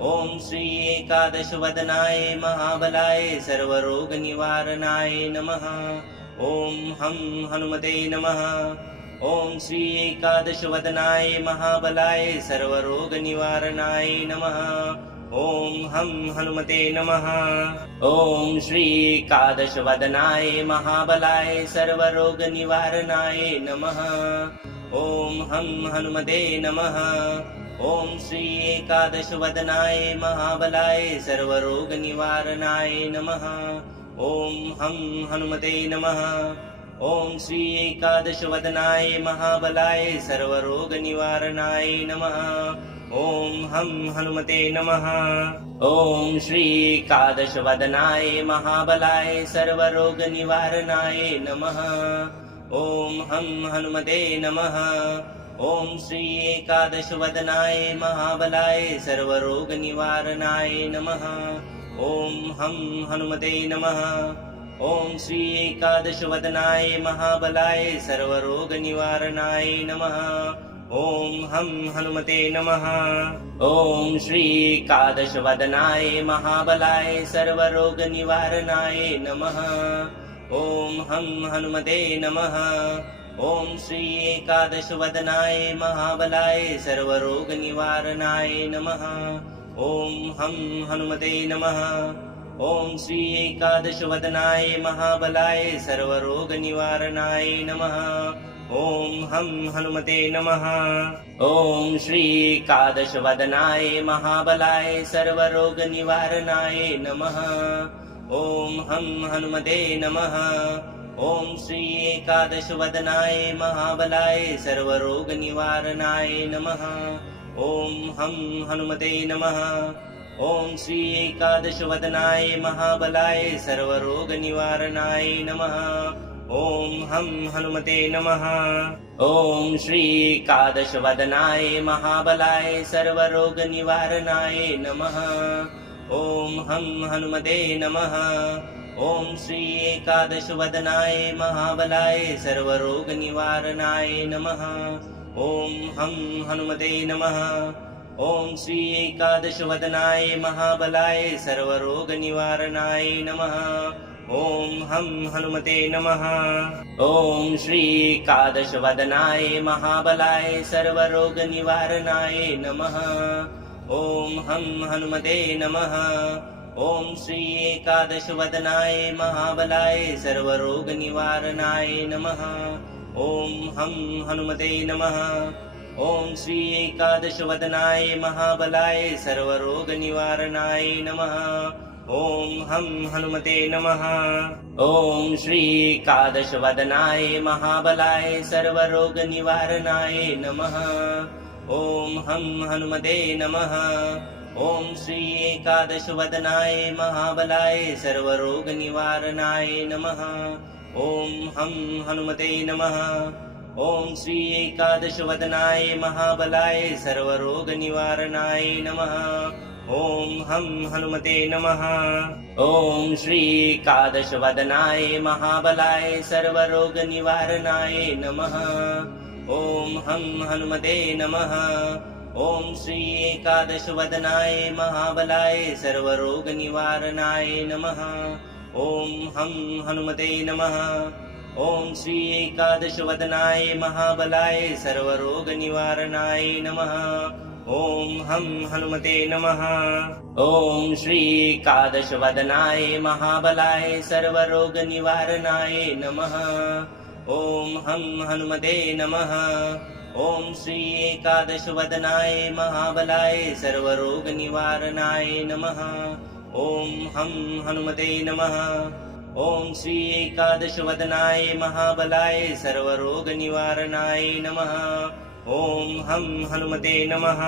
ॐ श्रीकादशवदनाय महाबलाय सर्वरोगनिवारणाय नमः। ॐ हं हनुमते नमः। ॐ श्रीकादशवदनाय महाबलाय सर्वरोगनिवारणाय नमः। ॐ हं हनुमते नमः। ॐ श्रीकादशवदनाय महाबलाय सर्वरोगनिवारणाय नमः। ॐ हं हनुमते नमः। ॐ श्रीकादशवदनाय महाबलाय सर्वरोगनिवारणाय नमः। ॐ हं हनुमते नमः। ॐ श्रीकादशवदनाय महाबलाय सर्वरोगनिवारणाय नमः। ॐ हं हनुमते नमः। ॐ श्रीकादशवदनाय महाबलाय सर्वरोगनिवारणाय नमः। ॐ हं हनुमते नमः। ॐ श्रीकादशवदनाय महाबलाय सर्वरोगनिवारणाय नमः। ॐ हं हनुमते नमः। ॐ श्रीकादशवदनाय महाबलाय सर्वरोगनिवारणाय नमः। ॐ हं हनुमते नमः। ॐ श्रीकादशवदनाय महाबलाय सर्वरोगनिवारणाय नमः। ॐ हं हनुमते नमः। ॐ श्रीकादशवदनाय महाबलाय सर्वरोगनिवारणाय नमः। ॐ हं हनुमते नमः। ॐ श्रीकादशवदनाय महाबलाय सर्वरोगनिवारणाय नमः। ॐ हं हनुमते नमः। ॐ श्रीकादशवदनाय महाबलाय सर्वरोगनिवारणाय नमः। ॐ हं हनुमते नमः। ॐ श्रीकादशवदनाय महाबलाय सर्वरोगनिवारणाय नमः। ॐ हं हनुमते नमः। ॐ श्रीकादशवदनाय महाबलाय सर्वरोगनिवारणाय नमः। ॐ हं हनुमते नमः। ॐ श्रीकादशवदनाय महाबलाय सर्वरोगनिवारणाय नमः। ॐ हं हनुमते नमः। ॐ श्रीकादशवदनाय महाबलाय सर्वरोगनिवारणाय नमः। ॐ हं हनुमते नमः। ॐ श्रीकादशवदनाय महाबलाय सर्वरोगनिवारणाय नमः। ॐ हं हनुमते नमः। ॐ श्रीकादशवदनाय महाबलाय सर्वरोगनिवारणाय नमः। ॐ हं हनुमते नमः। ॐ श्रीकादशवदनाय महाबलाय सर्वरोगनिवारणाय नमः। ॐ हं हनुमते नमः। ॐ श्री एकादशवदनाय महाबलाय सर्वरोगनिवारणाय नमः। ॐ हं हनुमते नमः। ॐ श्री एकादशवदनाय महाबलाय सर्वरोगनिवारणाय नमः। ॐ हं हनुमते नमः। ॐ श्री एकादशवदनाय महाबलाय सर्वरोगनिवारणाय नमः। ॐ हं हनुमते नमः। ॐ श्री एकादशवदनाय महाबलाय सर्वरोगनिवारणाय नमः। ॐ हं हनुमते नमः। ॐ श्री एकादशवदनाय महाबलाय सर्वरोगनिवारणाय नमः। ॐ हं हनुमते नमः। ॐ श्री एकादशवदनाय महाबलाय सर्वरोगनिवारणाय नमः। ॐ हं हनुमते नमः। ॐ श्री एकादशवदनाय महाबलाय सर्वरोगनिवारणाय नमः। ॐ हं हनुमते नमः। ॐ श्री एकादशवदनाय महाबलाय सर्वरोगनिवारणाय नमः। ॐ हं हनुमते नमः। ॐ श्री एकादशवदनाय महाबलाय सर्वरोगनिवारणाय नमः। ॐ हं हनुमते नमः। ॐ श्री एकादशवदनाय महाबलाय सर्वरोगनिवारणाय नमः। ॐ हं हनुमते नमः।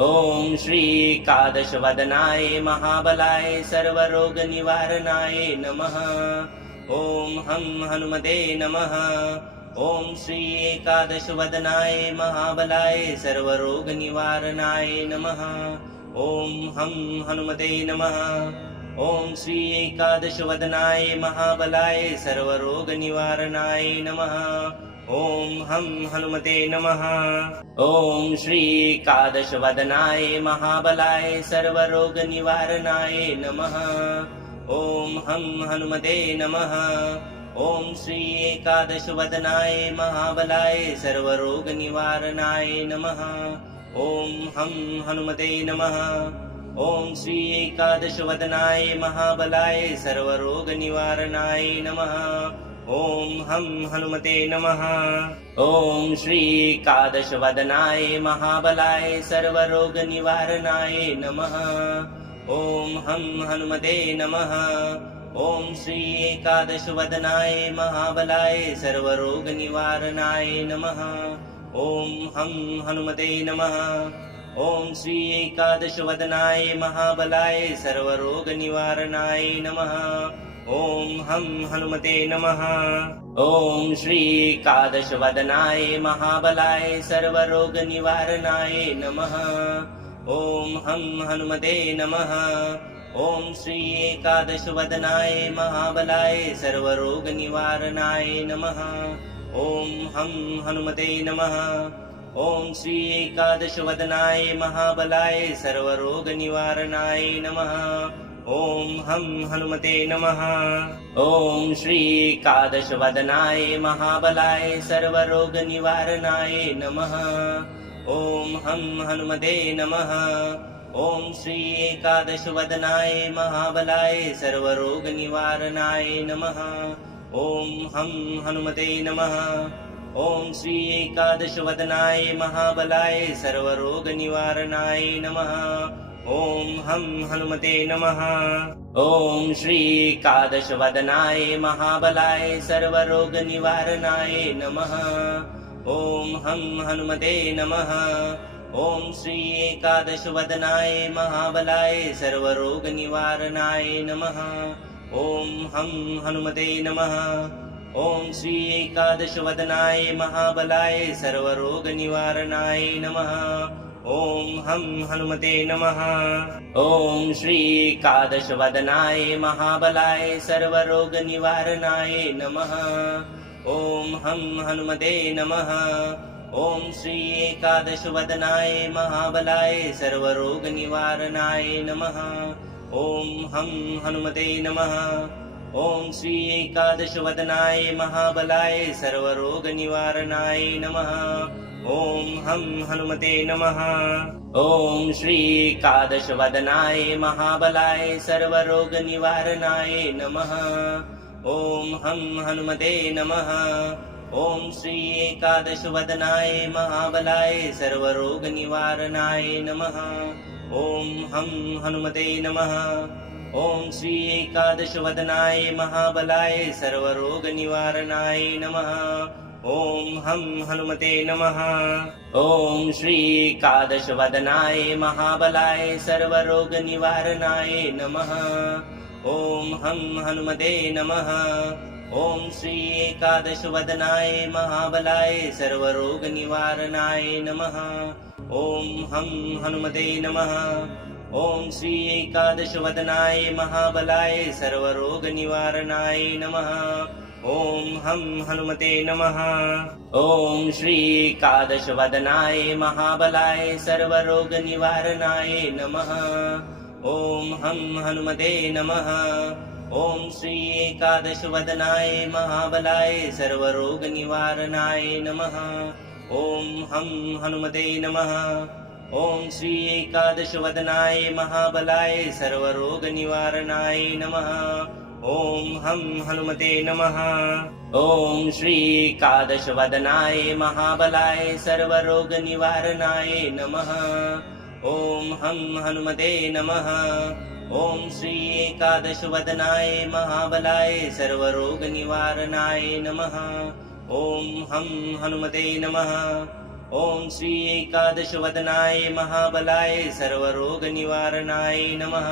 ॐ श्री एकादशवदनाय महाबलाय सर्वरोगनिवारणाय नमः। ॐ हं हनुमते नमः। ॐ श्री एकादशवदनाय महाबलाय सर्वरोगनिवारणाय नमः। ॐ हं हनुमते नमः। ॐ श्री एकादशवदनाय महाबलाय सर्वरोगनिवारणाय नमः। ॐ हं हनुमते नमः। ॐ श्री एकादशवदनाय महाबलाय सर्वरोगनिवारणाय नमः। ॐ हं हनुमते नमः। ॐ श्री एकादशवदनाय महाबलाय सर्वरोगनिवारणाय नमः। ॐ हं हनुमते नमः। ॐ श्री एकादशवदनाय महाबलाय सर्वरोगनिवारणाय नमः। ॐ हं हनुमते नमः। ॐ श्री एकादशवदनाय महाबलाय सर्वरोगनिवारणाय नमः। ॐ हं हनुमते नमः। ॐ श्री एकादशवदनाय महाबलाय सर्वरोगनिवारणाय नमः। ॐ हं हनुमते नमः। ॐ श्री एकादशवदनाय महाबलाय सर्वरोगनिवारणाय नमः। ॐ हं हनुमते नमः। ॐ श्री एकादशवदनाय महाबलाय सर्वरोगनिवारणाय नमः। ॐ हं हनुमते नमः। ॐ श्री एकादशवदनाय महाबलाय सर्वरोगनिवारणाय नमः। ॐ हं हनुमते नमः। ॐ श्री एकादशवदनाय महाबलाय सर्वरोगनिवारणाय नमः। ॐ हं हनुमते नमः। ॐ श्री एकादशवदनाय महाबलाय सर्वरोगनिवारणाय नमः। ॐ हं हनुमते नमः। ॐ श्री एकादशवदनाय महाबलाय सर्वरोगनिवारणाय नमः। ॐ हं हनुमते नमः। ॐ श्री एकादशवदनाय महाबलाय सर्वरोगनिवारणाय नमः। ॐ हं हनुमते नमः। ॐ श्री एकादशवदनाय महाबलाय सर्वरोगनिवारणाय नमः। ॐ हं हनुमते नमः। ॐ श्री एकादशवदनाय महाबलाय सर्वरोगनिवारणाय नमः। ॐ हं हनुमते नमः। ॐ श्री एकादशवदनाय महाबलाय सर्वरोगनिवारणाय नमः। ॐ हं हनुमते नमः। ॐ श्री एकादशवदनाय महाबलाय सर्वरोगनिवारणाय नमः। ॐ हं हनुमते नमः। ॐ श्री एकादशवदनाय महाबलाय सर्वरोगनिवारणाय नमः। ॐ हं हनुमते नमः। ॐ श्री एकादशवदनाय महाबलाय सर्वरोगनिवारणाय नमः। ॐ हं हनुमते नमः। ॐ श्री एकादशवदनाय महाबलाय सर्वरोगनिवारणाय नमः। ॐ हं हनुमते नमः। ॐ श्री एकादशवदनाय महाबलाय सर्वरोगनिवारणाय नमः। ॐ हं हनुमते नमः। ॐ श्री एकादशवदनाय महाबलाय सर्वरोगनिवारणाय नमः। ॐ हं हनुमते नमः। ॐ श्री एकादशवदनाय महाबलाय सर्वरोगनिवारणाय नमः। ॐ हं हनुमते नमः। ॐ श्री एकादशवदनाय महाबलाय सर्वरोगनिवारणाय नमः। ॐ हं हनुमते नमः। ॐ श्री एकादशवदनाय महाबलाय सर्वरोगनिवारणाय नमः। ॐ हं हनुमते नमः। ॐ श्री एकादशवदनाय महाबलाय सर्वरोगनिवारणाय नमः। ॐ हं हनुमते नमः। ॐ श्री एकादशवदनाय महाबलाय सर्वरोगनिवारणाय नमः। ॐ हं हनुमते नमः। ॐ श्री एकादशवदनाय महाबलाय सर्वरोगनिवारणाय नमः। ॐ हं हनुमते नमः। ॐ श्री एकादशवदनाय महाबलाय सर्वरोगनिवारणाय नमः। ॐ हं हनुमते नमः। ॐ श्री एकादशवदनाय महाबलाय सर्वरोगनिवारणाय नमः। ॐ हं हनुमते नमः। ॐ श्री एकादशवदनाय महाबलाय सर्वरोगनिवारणाय नमः।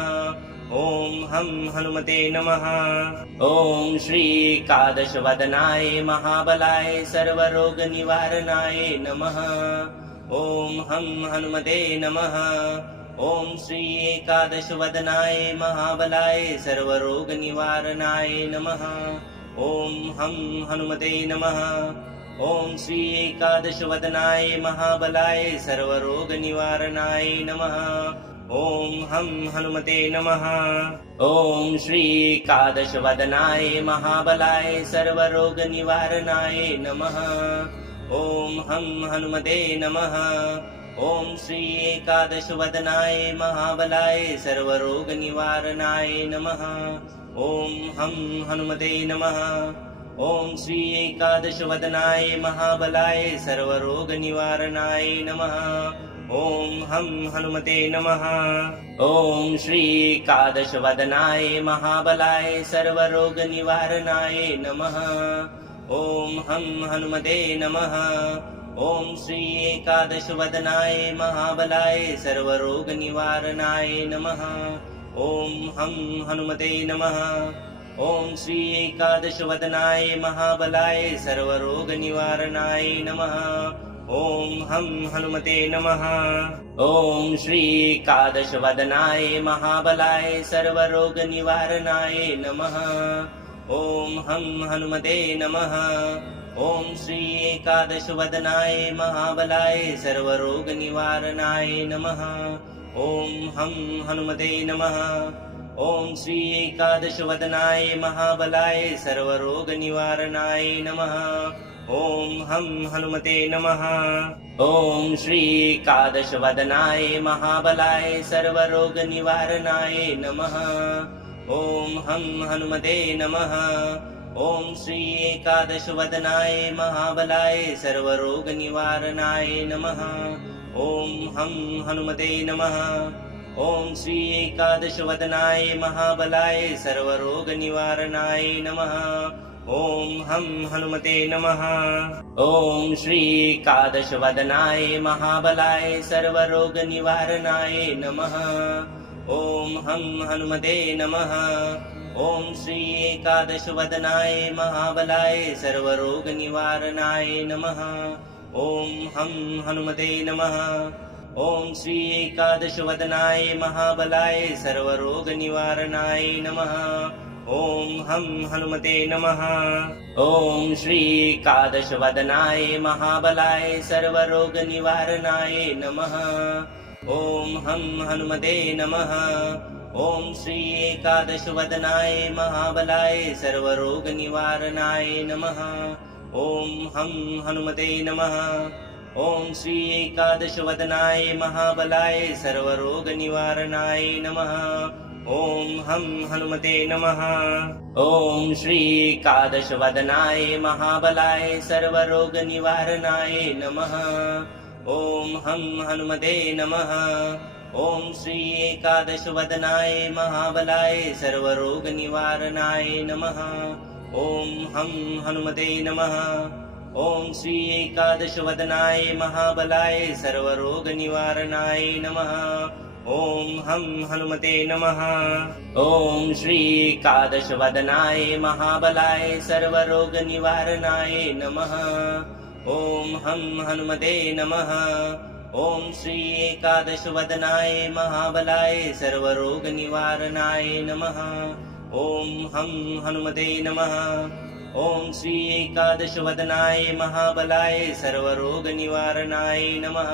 ॐ हं हनुमते नमः। ॐ श्री एकादशवदनाय महाबलाय सर्वरोगनिवारणाय नमः। ॐ हं हनुमते नमः। ॐ श्री एकादशवदनाय महाबलाय सर्वरोगनिवारणाय नमः। ॐ हं हनुमते नमः। ॐ श्री एकादशवदनाय महाबलाय सर्वरोगनिवारणाय नमः। ॐ हं हनुमते नमः। ॐ श्री एकादशवदनाय महाबलाय सर्वरोगनिवारणाय नमः। ॐ हं हनुमते नमः। ॐ श्री एकादशवदनाय महाबलाय सर्वरोगनिवारणाय नमः। ॐ हं हनुमते नमः। ॐ श्री एकादशवदनाय महाबलाय सर्वरोगनिवारणाय नमः। ॐ हं हनुमते नमः। ॐ श्री एकादशवदनाय महाबलाय सर्वरोगनिवारणाय नमः। ॐ हं हनुमते नमः। ॐ श्री एकादशवदनाय महाबलाय सर्वरोगनिवारणाय नमः। ॐ हं हनुमते नमः। ॐ श्री एकादशवदनाय महाबलाय सर्वरोगनिवारणाय नमः। ॐ हं हनुमते नमः। ॐ श्री एकादशवदनाय महाबलाय सर्वरोगनिवारणाय नमः। ॐ हं हनुमते नमः। ॐ श्री एकादशवदनाय महाबलाय सर्वरोगनिवारणाय नमः। ॐ हं हनुमते नमः। ॐ श्री एकादशवदनाय महाबलाय सर्वरोगनिवारणाय नमः। ॐ हं हनुमते नमः। ॐ श्री एकादशवदनाय महाबलाय सर्वरोगनिवारणाय नमः। ॐ हं हनुमते नमः। ॐ श्री एकादशवदनाय महाबलाय सर्वरोगनिवारणाय नमः। ॐ हं हनुमते नमः। ॐ श्री एकादशवदनाय महाबलाय सर्वरोगनिवारणाय नमः। ॐ हं हनुमते नमः। ॐ श्री एकादशवदनाय महाबलाय सर्वरोगनिवारणाय नमः। ॐ हं हनुमते नमः। ॐ श्री एकादशवदनाय महाबलाय सर्वरोगनिवारणाय नमः। ॐ हं हनुमते नमः। ॐ श्री एकादशवदनाय महाबलाय सर्वरोगनिवारणाय नमः। ॐ हं हनुमते नमः। ॐ श्री एकादशवदनाय महाबलाय सर्वरोगनिवारणाय नमः। ॐ हं हनुमते नमः। ॐ श्री एकादशवदनाय महाबलाय सर्वरोगनिवारणाय नमः। ॐ हं हनुमते नमः। ॐ श्री एकादशवदनाय महाबलाय सर्वरोगनिवारणाय नमः। ॐ हं हनुमते नमः। ॐ श्री एकादशवदनाय महाबलाय सर्वरोगनिवारणाय नमः। ॐ हं हनुमते नमः। ॐ श्री एकादशवदनाय महाबलाय सर्वरोगनिवारणाय नमः। ॐ हं हनुमते नमः। ॐ श्री एकादशवदनाय महाबलाय सर्वरोगनिवारणाय नमः। ॐ हं हनुमते नमः। ॐ श्री एकादशवदनाय महाबलाय सर्वरोगनिवारणाय नमः। ॐ हं हनुमते नमः। ॐ श्री एकादशवदनाय महाबलाय सर्वरोगनिवारणाय नमः। ॐ हं हनुमते नमः। ॐ श्री एकादशवदनाय महाबलाय सर्वरोगनिवारणाय नमः।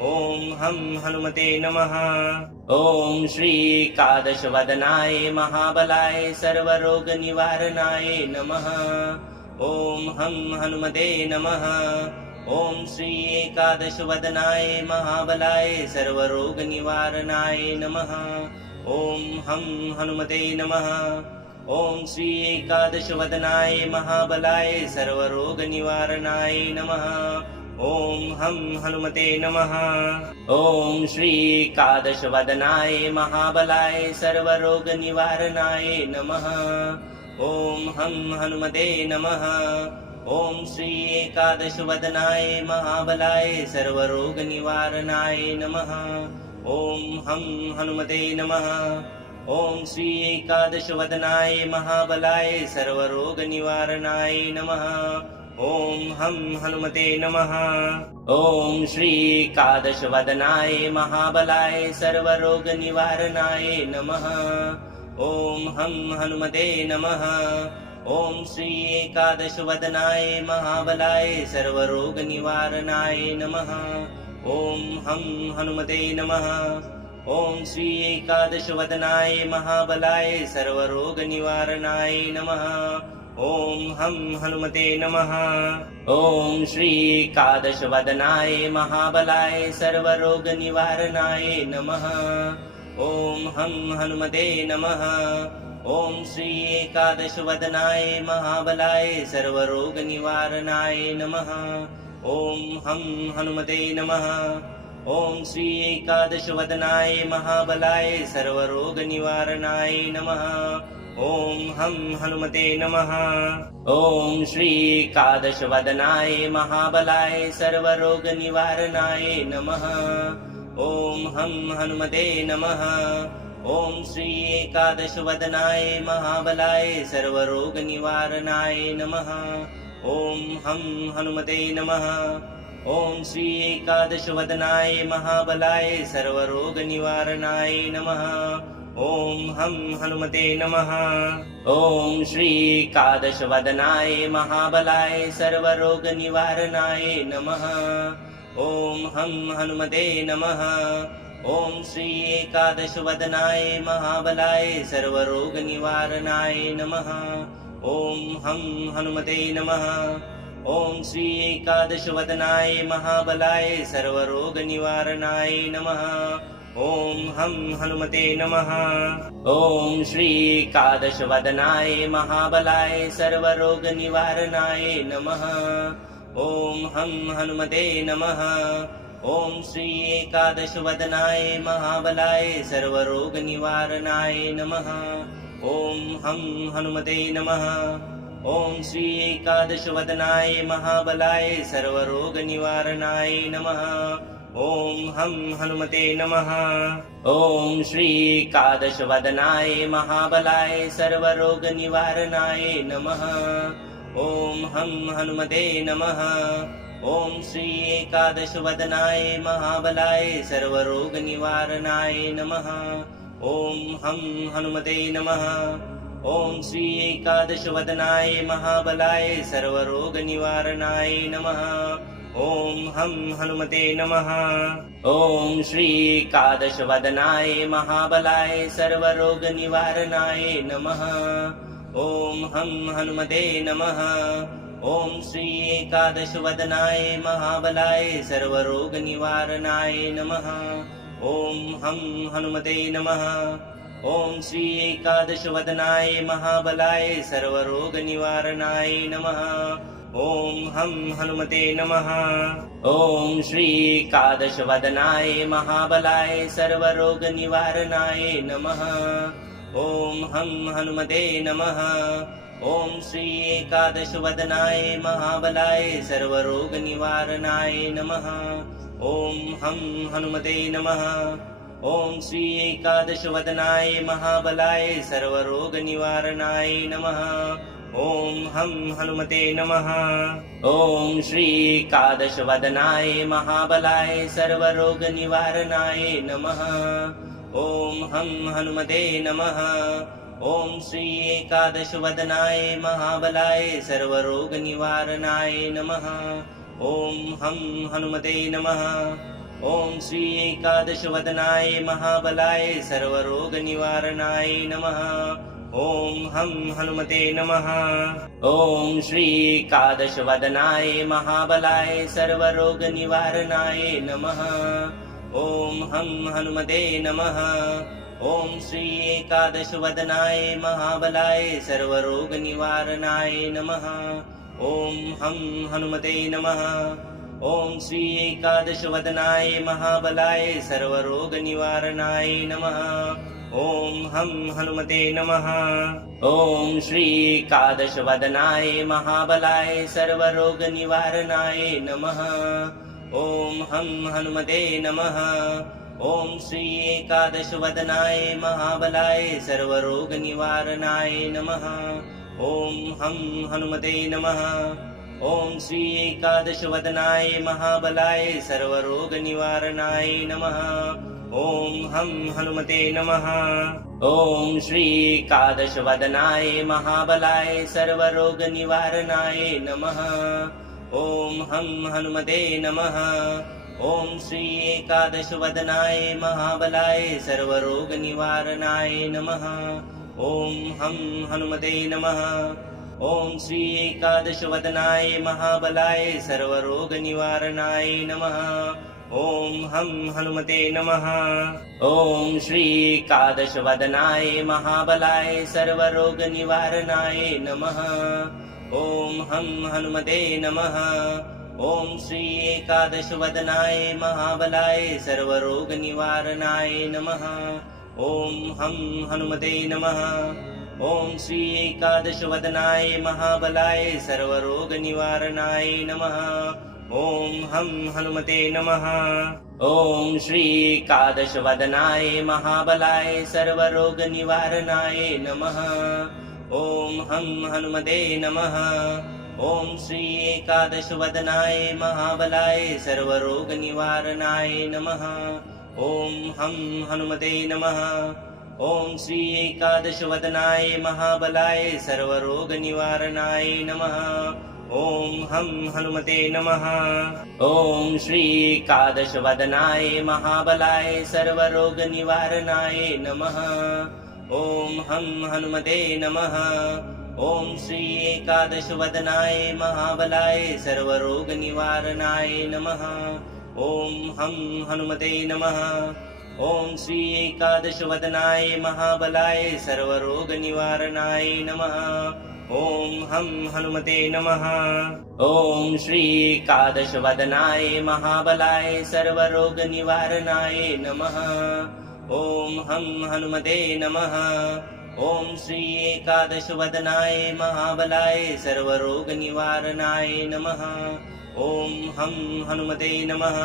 ॐ हं हनुमते नमः। ॐ श्री एकादशवदनाय महाबलाय सर्वरोगनिवारणाय नमः। ॐ हं हनुमते नमः। ॐ श्री एकादशवदनाय महाबलाय सर्वरोगनिवारणाय नमः। ॐ हं हनुमते नमः। ॐ श्री एकादशवदनाय महाबलाय सर्वरोगनिवारणाय नमः। ॐ हं हनुमते नमः। ॐ श्री एकादशवदनाय महाबलाय सर्वरोगनिवारणाय नमः। ॐ हं हनुमते नमः। ॐ श्री एकादशवदनाय महाबलाय सर्वरोगनिवारणाय नमः। ॐ हं हनुमते नमः। ॐ श्री एकादशवदनाय महाबलाय सर्वरोगनिवारणाय नमः। ॐ हं हनुमते नमः। ॐ श्री एकादशवदनाय महाबलाय सर्वरोगनिवारणाय नमः। ॐ हं हनुमते नमः। ॐ श्री एकादशवदनाय महाबलाय सर्वरोगनिवारणाय नमः। ॐ हं हनुमते नमः। ॐ श्री एकादशवदनाय महाबलाय सर्वरोगनिवारणाय नमः। ॐ हं हनुमते नमः। ॐ श्री एकादशवदनाय महाबलाय सर्वरोगनिवारणाय नमः। ॐ हं हनुमते नमः। ॐ श्री एकादशवदनाय महाबलाय सर्वरोगनिवारणाय नमः। ॐ हं हनुमते नमः। ॐ श्री एकादशवदनाय महाबलाय सर्वरोगनिवारणाय नमः। ॐ हं हनुमते नमः। ॐ श्री एकादशवदनाय महाबलाय सर्वरोगनिवारणाय नमः। ॐ हं हनुमते नमः। ॐ श्री एकादशवदनाय महाबलाय सर्वरोगनिवारणाय नमः। ॐ हं हनुमते नमः। ॐ श्री एकादशवदनाय महाबलाय सर्वरोगनिवारणाय नमः। ॐ हं हनुमते नमः। ॐ श्री एकादशवदनाय महाबलाय सर्वरोगनिवारणाय नमः। ॐ हं हनुमते नमः। ॐ श्री एकादशवदनाय महाबलाय सर्वरोगनिवारणाय नमः। ॐ हं हनुमते नमः। ॐ श्री एकादशवदनाय महाबलाय सर्वरोगनिवारणाय नमः। ॐ हं हनुमते नमः। ॐ श्री एकादशवदनाय महाबलाय सर्वरोगनिवारणाय नमः। ॐ हं हनुमते नमः। ॐ श्री एकादशवदनाय महाबलाय सर्वरोगनिवारणाय नमः। ॐ हं हनुमते नमः। ॐ श्री एकादशवदनाय महाबलाय सर्वरोगनिवारणाय नमः। ॐ हं हनुमते नमः। ॐ श्री एकादशवदनाय महाबलाय सर्वरोगनिवारणाय नमः। ॐ हं हनुमते नमः। ॐ श्री एकादशवदनाय महाबलाय सर्वरोगनिवारणाय नमः। ॐ हं हनुमते नमः। ॐ श्री एकादशवदनाय महाबलाय सर्वरोगनिवारणाय नमः। ॐ हं हनुमते नमः। ॐ श्री एकादशवदनाय महाबलाय सर्वरोगनिवारणाय नमः। ॐ हं हनुमते नमः। ॐ श्री एकादशवदनाय महाबलाय सर्वरोगनिवारणाय नमः। ॐ हं हनुमते नमः। ॐ श्री एकादशवदनाय महाबलाय सर्वरोगनिवारणाय नमः। ॐ हं हनुमते नमः। ॐ श्री एकादशवदनाय महाबलाय सर्वरोगनिवारणाय नमः। ॐ हं हनुमते नमः। ॐ श्री एकादशवदनाय महाबलाय सर्वरोगनिवारणाय नमः। ॐ हं हनुमते नमः। ॐ श्री एकादशवदनाय महाबलाय सर्वरोगनिवारणाय नमः। ॐ हं हनुमते नमः। ॐ श्री एकादशवदनाय महाबलाय सर्वरोगनिवारणाय नमः। ॐ हं हनुमते नमः। ॐ श्री एकादशवदनाय महाबलाय सर्वरोगनिवारणाय नमः। ॐ हं हनुमते नमः। ॐ श्री एकादशवदनाय महाबलाय सर्वरोगनिवारणाय नमः। ॐ हं हनुमते नमः। ॐ श्री एकादशवदनाय महाबलाय सर्वरोगनिवारणाय नमः। ॐ हं हनुमते नमः। ॐ श्री एकादशवदनाय महाबलाय सर्वरोगनिवारणाय नमः। ॐ हं हनुमते नमः। ॐ श्री एकादशवदनाय महाबलाय सर्वरोगनिवारणाय नमः। ॐ हं हनुमते नमः। ॐ श्री एकादशवदनाय महाबलाय सर्वरोगनिवारणाय नमः। ॐ हं हनुमते नमः। ॐ श्री एकादशवदनाय महाबलाय सर्वरोगनिवारणाय नमः। ॐ हं हनुमते नमः। ॐ श्री एकादशवदनाय महाबलाय सर्वरोगनिवारणाय नमः। ॐ हं हनुमते नमः। ॐ श्री एकादशवदनाय महाबलाय सर्वरोगनिवारणाय नमः। ॐ हं हनुमते नमः। ॐ श्री एकादशवदनाय महाबलाय सर्वरोगनिवारणाय नमः। ॐ हं हनुमते नमः। ॐ श्री एकादशवदनाय महाबलाय सर्वरोगनिवारणाय नमः। ॐ हं हनुमते नमः। ॐ श्री एकादशवदनाय महाबलाय सर्वरोगनिवारणाय नमः। ॐ हं हनुमते नमः। ॐ श्री एकादशवदनाय महाबलाय सर्वरोगनिवारणाय नमः। ॐ हं हनुमते नमः। ॐ श्री एकादशवदनाय महाबलाय सर्वरोगनिवारणाय नमः। ॐ हं हनुमते नमः। ॐ श्री एकादशवदनाय महाबलाय सर्वरोगनिवारणाय नमः। ॐ हं हनुमते नमः। ॐ श्री एकादशवदनाय महाबलाय सर्वरोगनिवारणाय नमः। ॐ हं हनुमते नमः। ॐ श्री एकादशवदनाय महाबलाय सर्वरोगनिवारणाय नमः। ॐ हं हनुमते नमः। ॐ श्री एकादशवदनाय महाबलाय सर्वरोगनिवारणाय नमः। ॐ हं हनुमते नमः। ॐ श्री एकादशवदनाय महाबलाय सर्वरोगनिवारणाय नमः। ॐ हं हनुमते नमः। ॐ श्री एकादशवदनाय महाबलाय सर्वरोगनिवारणाय नमः। ॐ हं हनुमते नमः। ॐ श्री एकादशवदनाय महाबलाय सर्वरोगनिवारणाय नमः। ॐ हं हनुमते नमः। ॐ श्री एकादशवदनाय महाबलाय सर्वरोगनिवारणाय नमः। ॐ हं हनुमते नमः।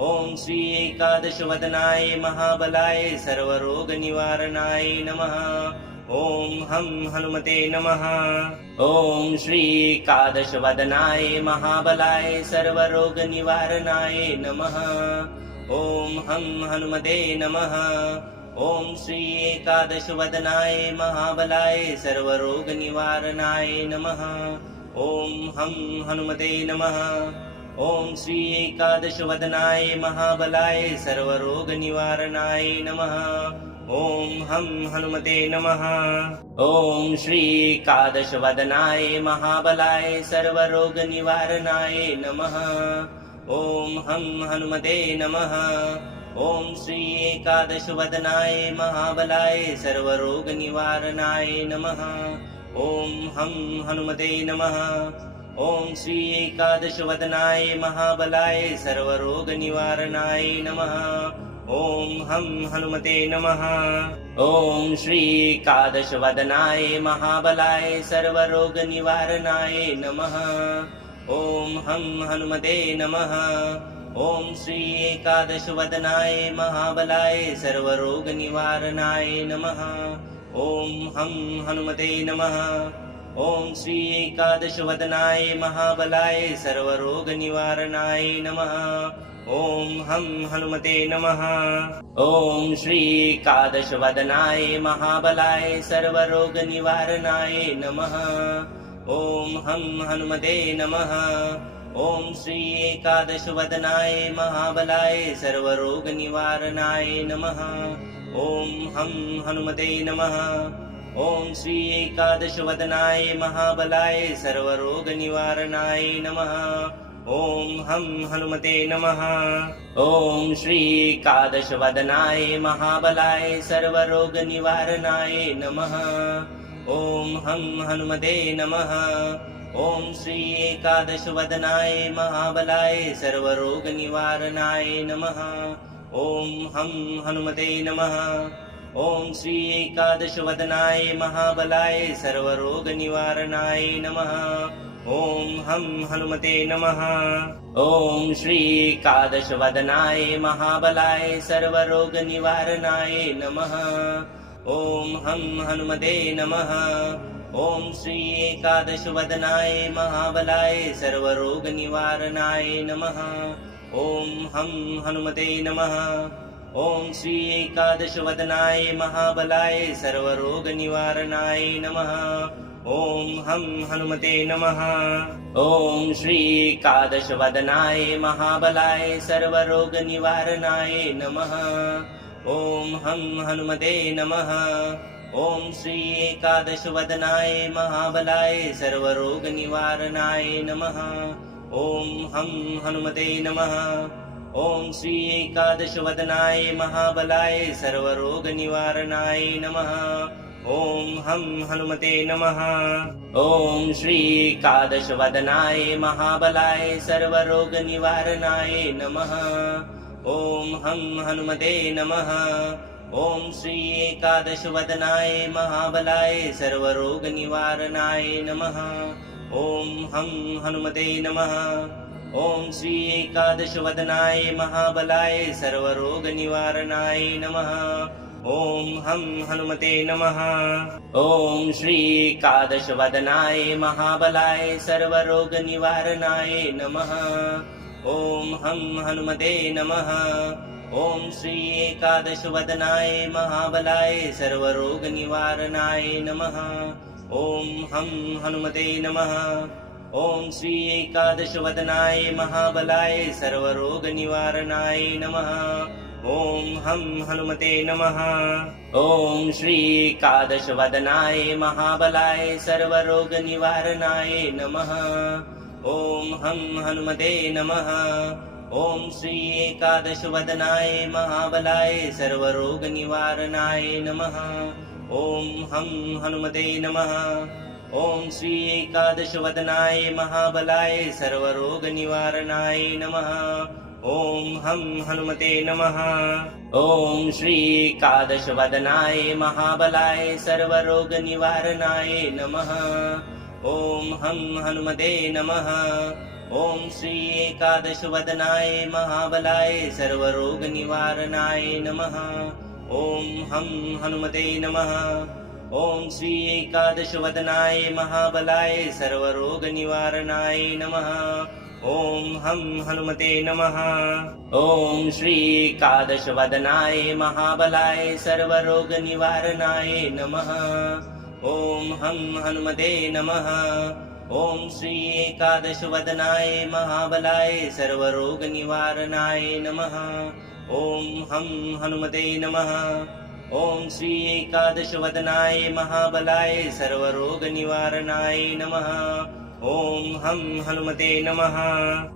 ॐ श्री एकादशवदनाय महाबलाय सर्वरोगनिवारणाय नमः। ॐ हं हनुमते नमः। ॐ श्री एकादशवदनाय महाबलाय सर्वरोगनिवारणाय नमः। ॐ हं हनुमते नमः। ॐ श्री एकादशवदनाय महाबलाय सर्वरोगनिवारणाय नमः। ॐ हं हनुमते नमः। ॐ श्री एकादशवदनाय महाबलाय सर्वरोगनिवारणाय नमः। ॐ हं हनुमते नमः। ॐ श्री एकादशवदनाय महाबलाय सर्वरोगनिवारणाय नमः। ॐ हं हनुमते नमः। ॐ श्री एकादशवदनाय महाबलाय सर्वरोगनिवारणाय नमः। ॐ हं हनुमते नमः। ॐ श्री एकादशवदनाय महाबलाय सर्वरोगनिवारणाय नमः। ॐ हं हनुमते नमः। ॐ श्री एकादशवदनाय महाबलाय सर्वरोगनिवारणाय नमः। ॐ हं हनुमते नमः। ॐ श्री एकादशवदनाय महाबलाय सर्वरोगनिवारणाय नमः। ॐ हं हनुमते नमः। ॐ श्री एकादशवदनाय महाबलाय सर्वरोगनिवारणाय नमः। ॐ हं हनुमते नमः। ॐ श्री एकादशवदनाय महाबलाय सर्वरोगनिवारणाय नमः। ॐ हं हनुमते नमः। ॐ श्री एकादशवदनाय महाबलाय सर्वरोगनिवारणाय नमः। ॐ हं हनुमते नमः। ॐ श्री एकादशवदनाय महाबलाय सर्वरोगनिवारणाय नमः। ॐ हं हनुमते नमः। ॐ श्री एकादशवदनाय महाबलाय सर्वरोगनिवारणाय नमः। ॐ हं हनुमते नमः। ॐ श्री एकादशवदनाय महाबलाय सर्वरोगनिवारणाय नमः। ॐ हं हनुमते नमः। ॐ श्री एकादशवदनाय महाबलाय सर्वरोगनिवारणाय नमः। ॐ हं हनुमते नमः। ॐ श्री एकादशवदनाय महाबलाय सर्वरोगनिवारणाय नमः। ॐ हं हनुमते नमः। ॐ श्री एकादशवदनाय महाबलाय सर्वरोगनिवारणाय नमः। ॐ हं हनुमते नमः। ॐ श्री एकादशवदनाय महाबलाय सर्वरोगनिवारणाय नमः। ॐ हं हनुमते नमः। ॐ श्री एकादशवदनाय महाबलाय सर्वरोगनिवारणाय नमः। ॐ हं हनुमते नमः। ॐ श्री एकादशवदनाय महाबलाय सर्वरोगनिवारणाय नमः। ॐ हं हनुमते नमः। ॐ श्री एकादशवदनाय महाबलाय सर्वरोगनिवारणाय नमः। ॐ हं हनुमते नमः। ॐ श्री एकादशवदनाय महाबलाय सर्वरोगनिवारणाय नमः। ॐ हं हनुमते नमः। ॐ श्री एकादशवदनाय महाबलाय सर्वरोगनिवारणाय नमः। ॐ हं हनुमते नमः। ॐ श्री एकादशवदनाय महाबलाय सर्वरोगनिवारणाय नमः। ॐ हं हनुमते नमः। ॐ श्री एकादशवदनाय महाबलाय सर्वरोगनिवारणाय नमः। ॐ हं हनुमते नमः। ॐ श्री एकादशवदनाय महाबलाय सर्वरोगनिवारणाय नमः। ॐ हं हनुमते नमः। ॐ श्री एकादशवदनाय महाबलाय सर्वरोगनिवारणाय नमः। ॐ हं हनुमते नमः। ॐ श्री एकादशवदनाय महाबलाय सर्वरोगनिवारणाय नमः। ॐ हं हनुमते नमः। ॐ श्री एकादशवदनाय महाबलाय सर्वरोगनिवारणाय नमः। ॐ हं हनुमते नमः। ॐ श्री एकादशवदनाय महाबलाय सर्वरोगनिवारणाय नमः। ॐ हं हनुमते नमः। ॐ श्री एकादशवदनाय महाबलाय सर्वरोगनिवारणाय नमः। ॐ हं हनुमते नमः। ॐ श्री एकादशवदनाय महाबलाय सर्वरोगनिवारणाय नमः। ॐ हं हनुमते नमः। ॐ श्री एकादशवदनाय महाबलाय सर्वरोगनिवारणाय नमः। ॐ हं हनुमते नमः। ॐ श्री एकादशवदनाय महाबलाय सर्वरोगनिवारणाय नमः। ॐ हं हनुमते नमः। ॐ श्री एकादशवदनाय महाबलाय सर्वरोगनिवारणाय नमः। ॐ हं हनुमते नमः। ॐ श्री एकादशवदनाय महाबलाय सर्वरोगनिवारणाय नमः। ॐ हं हनुमते नमः।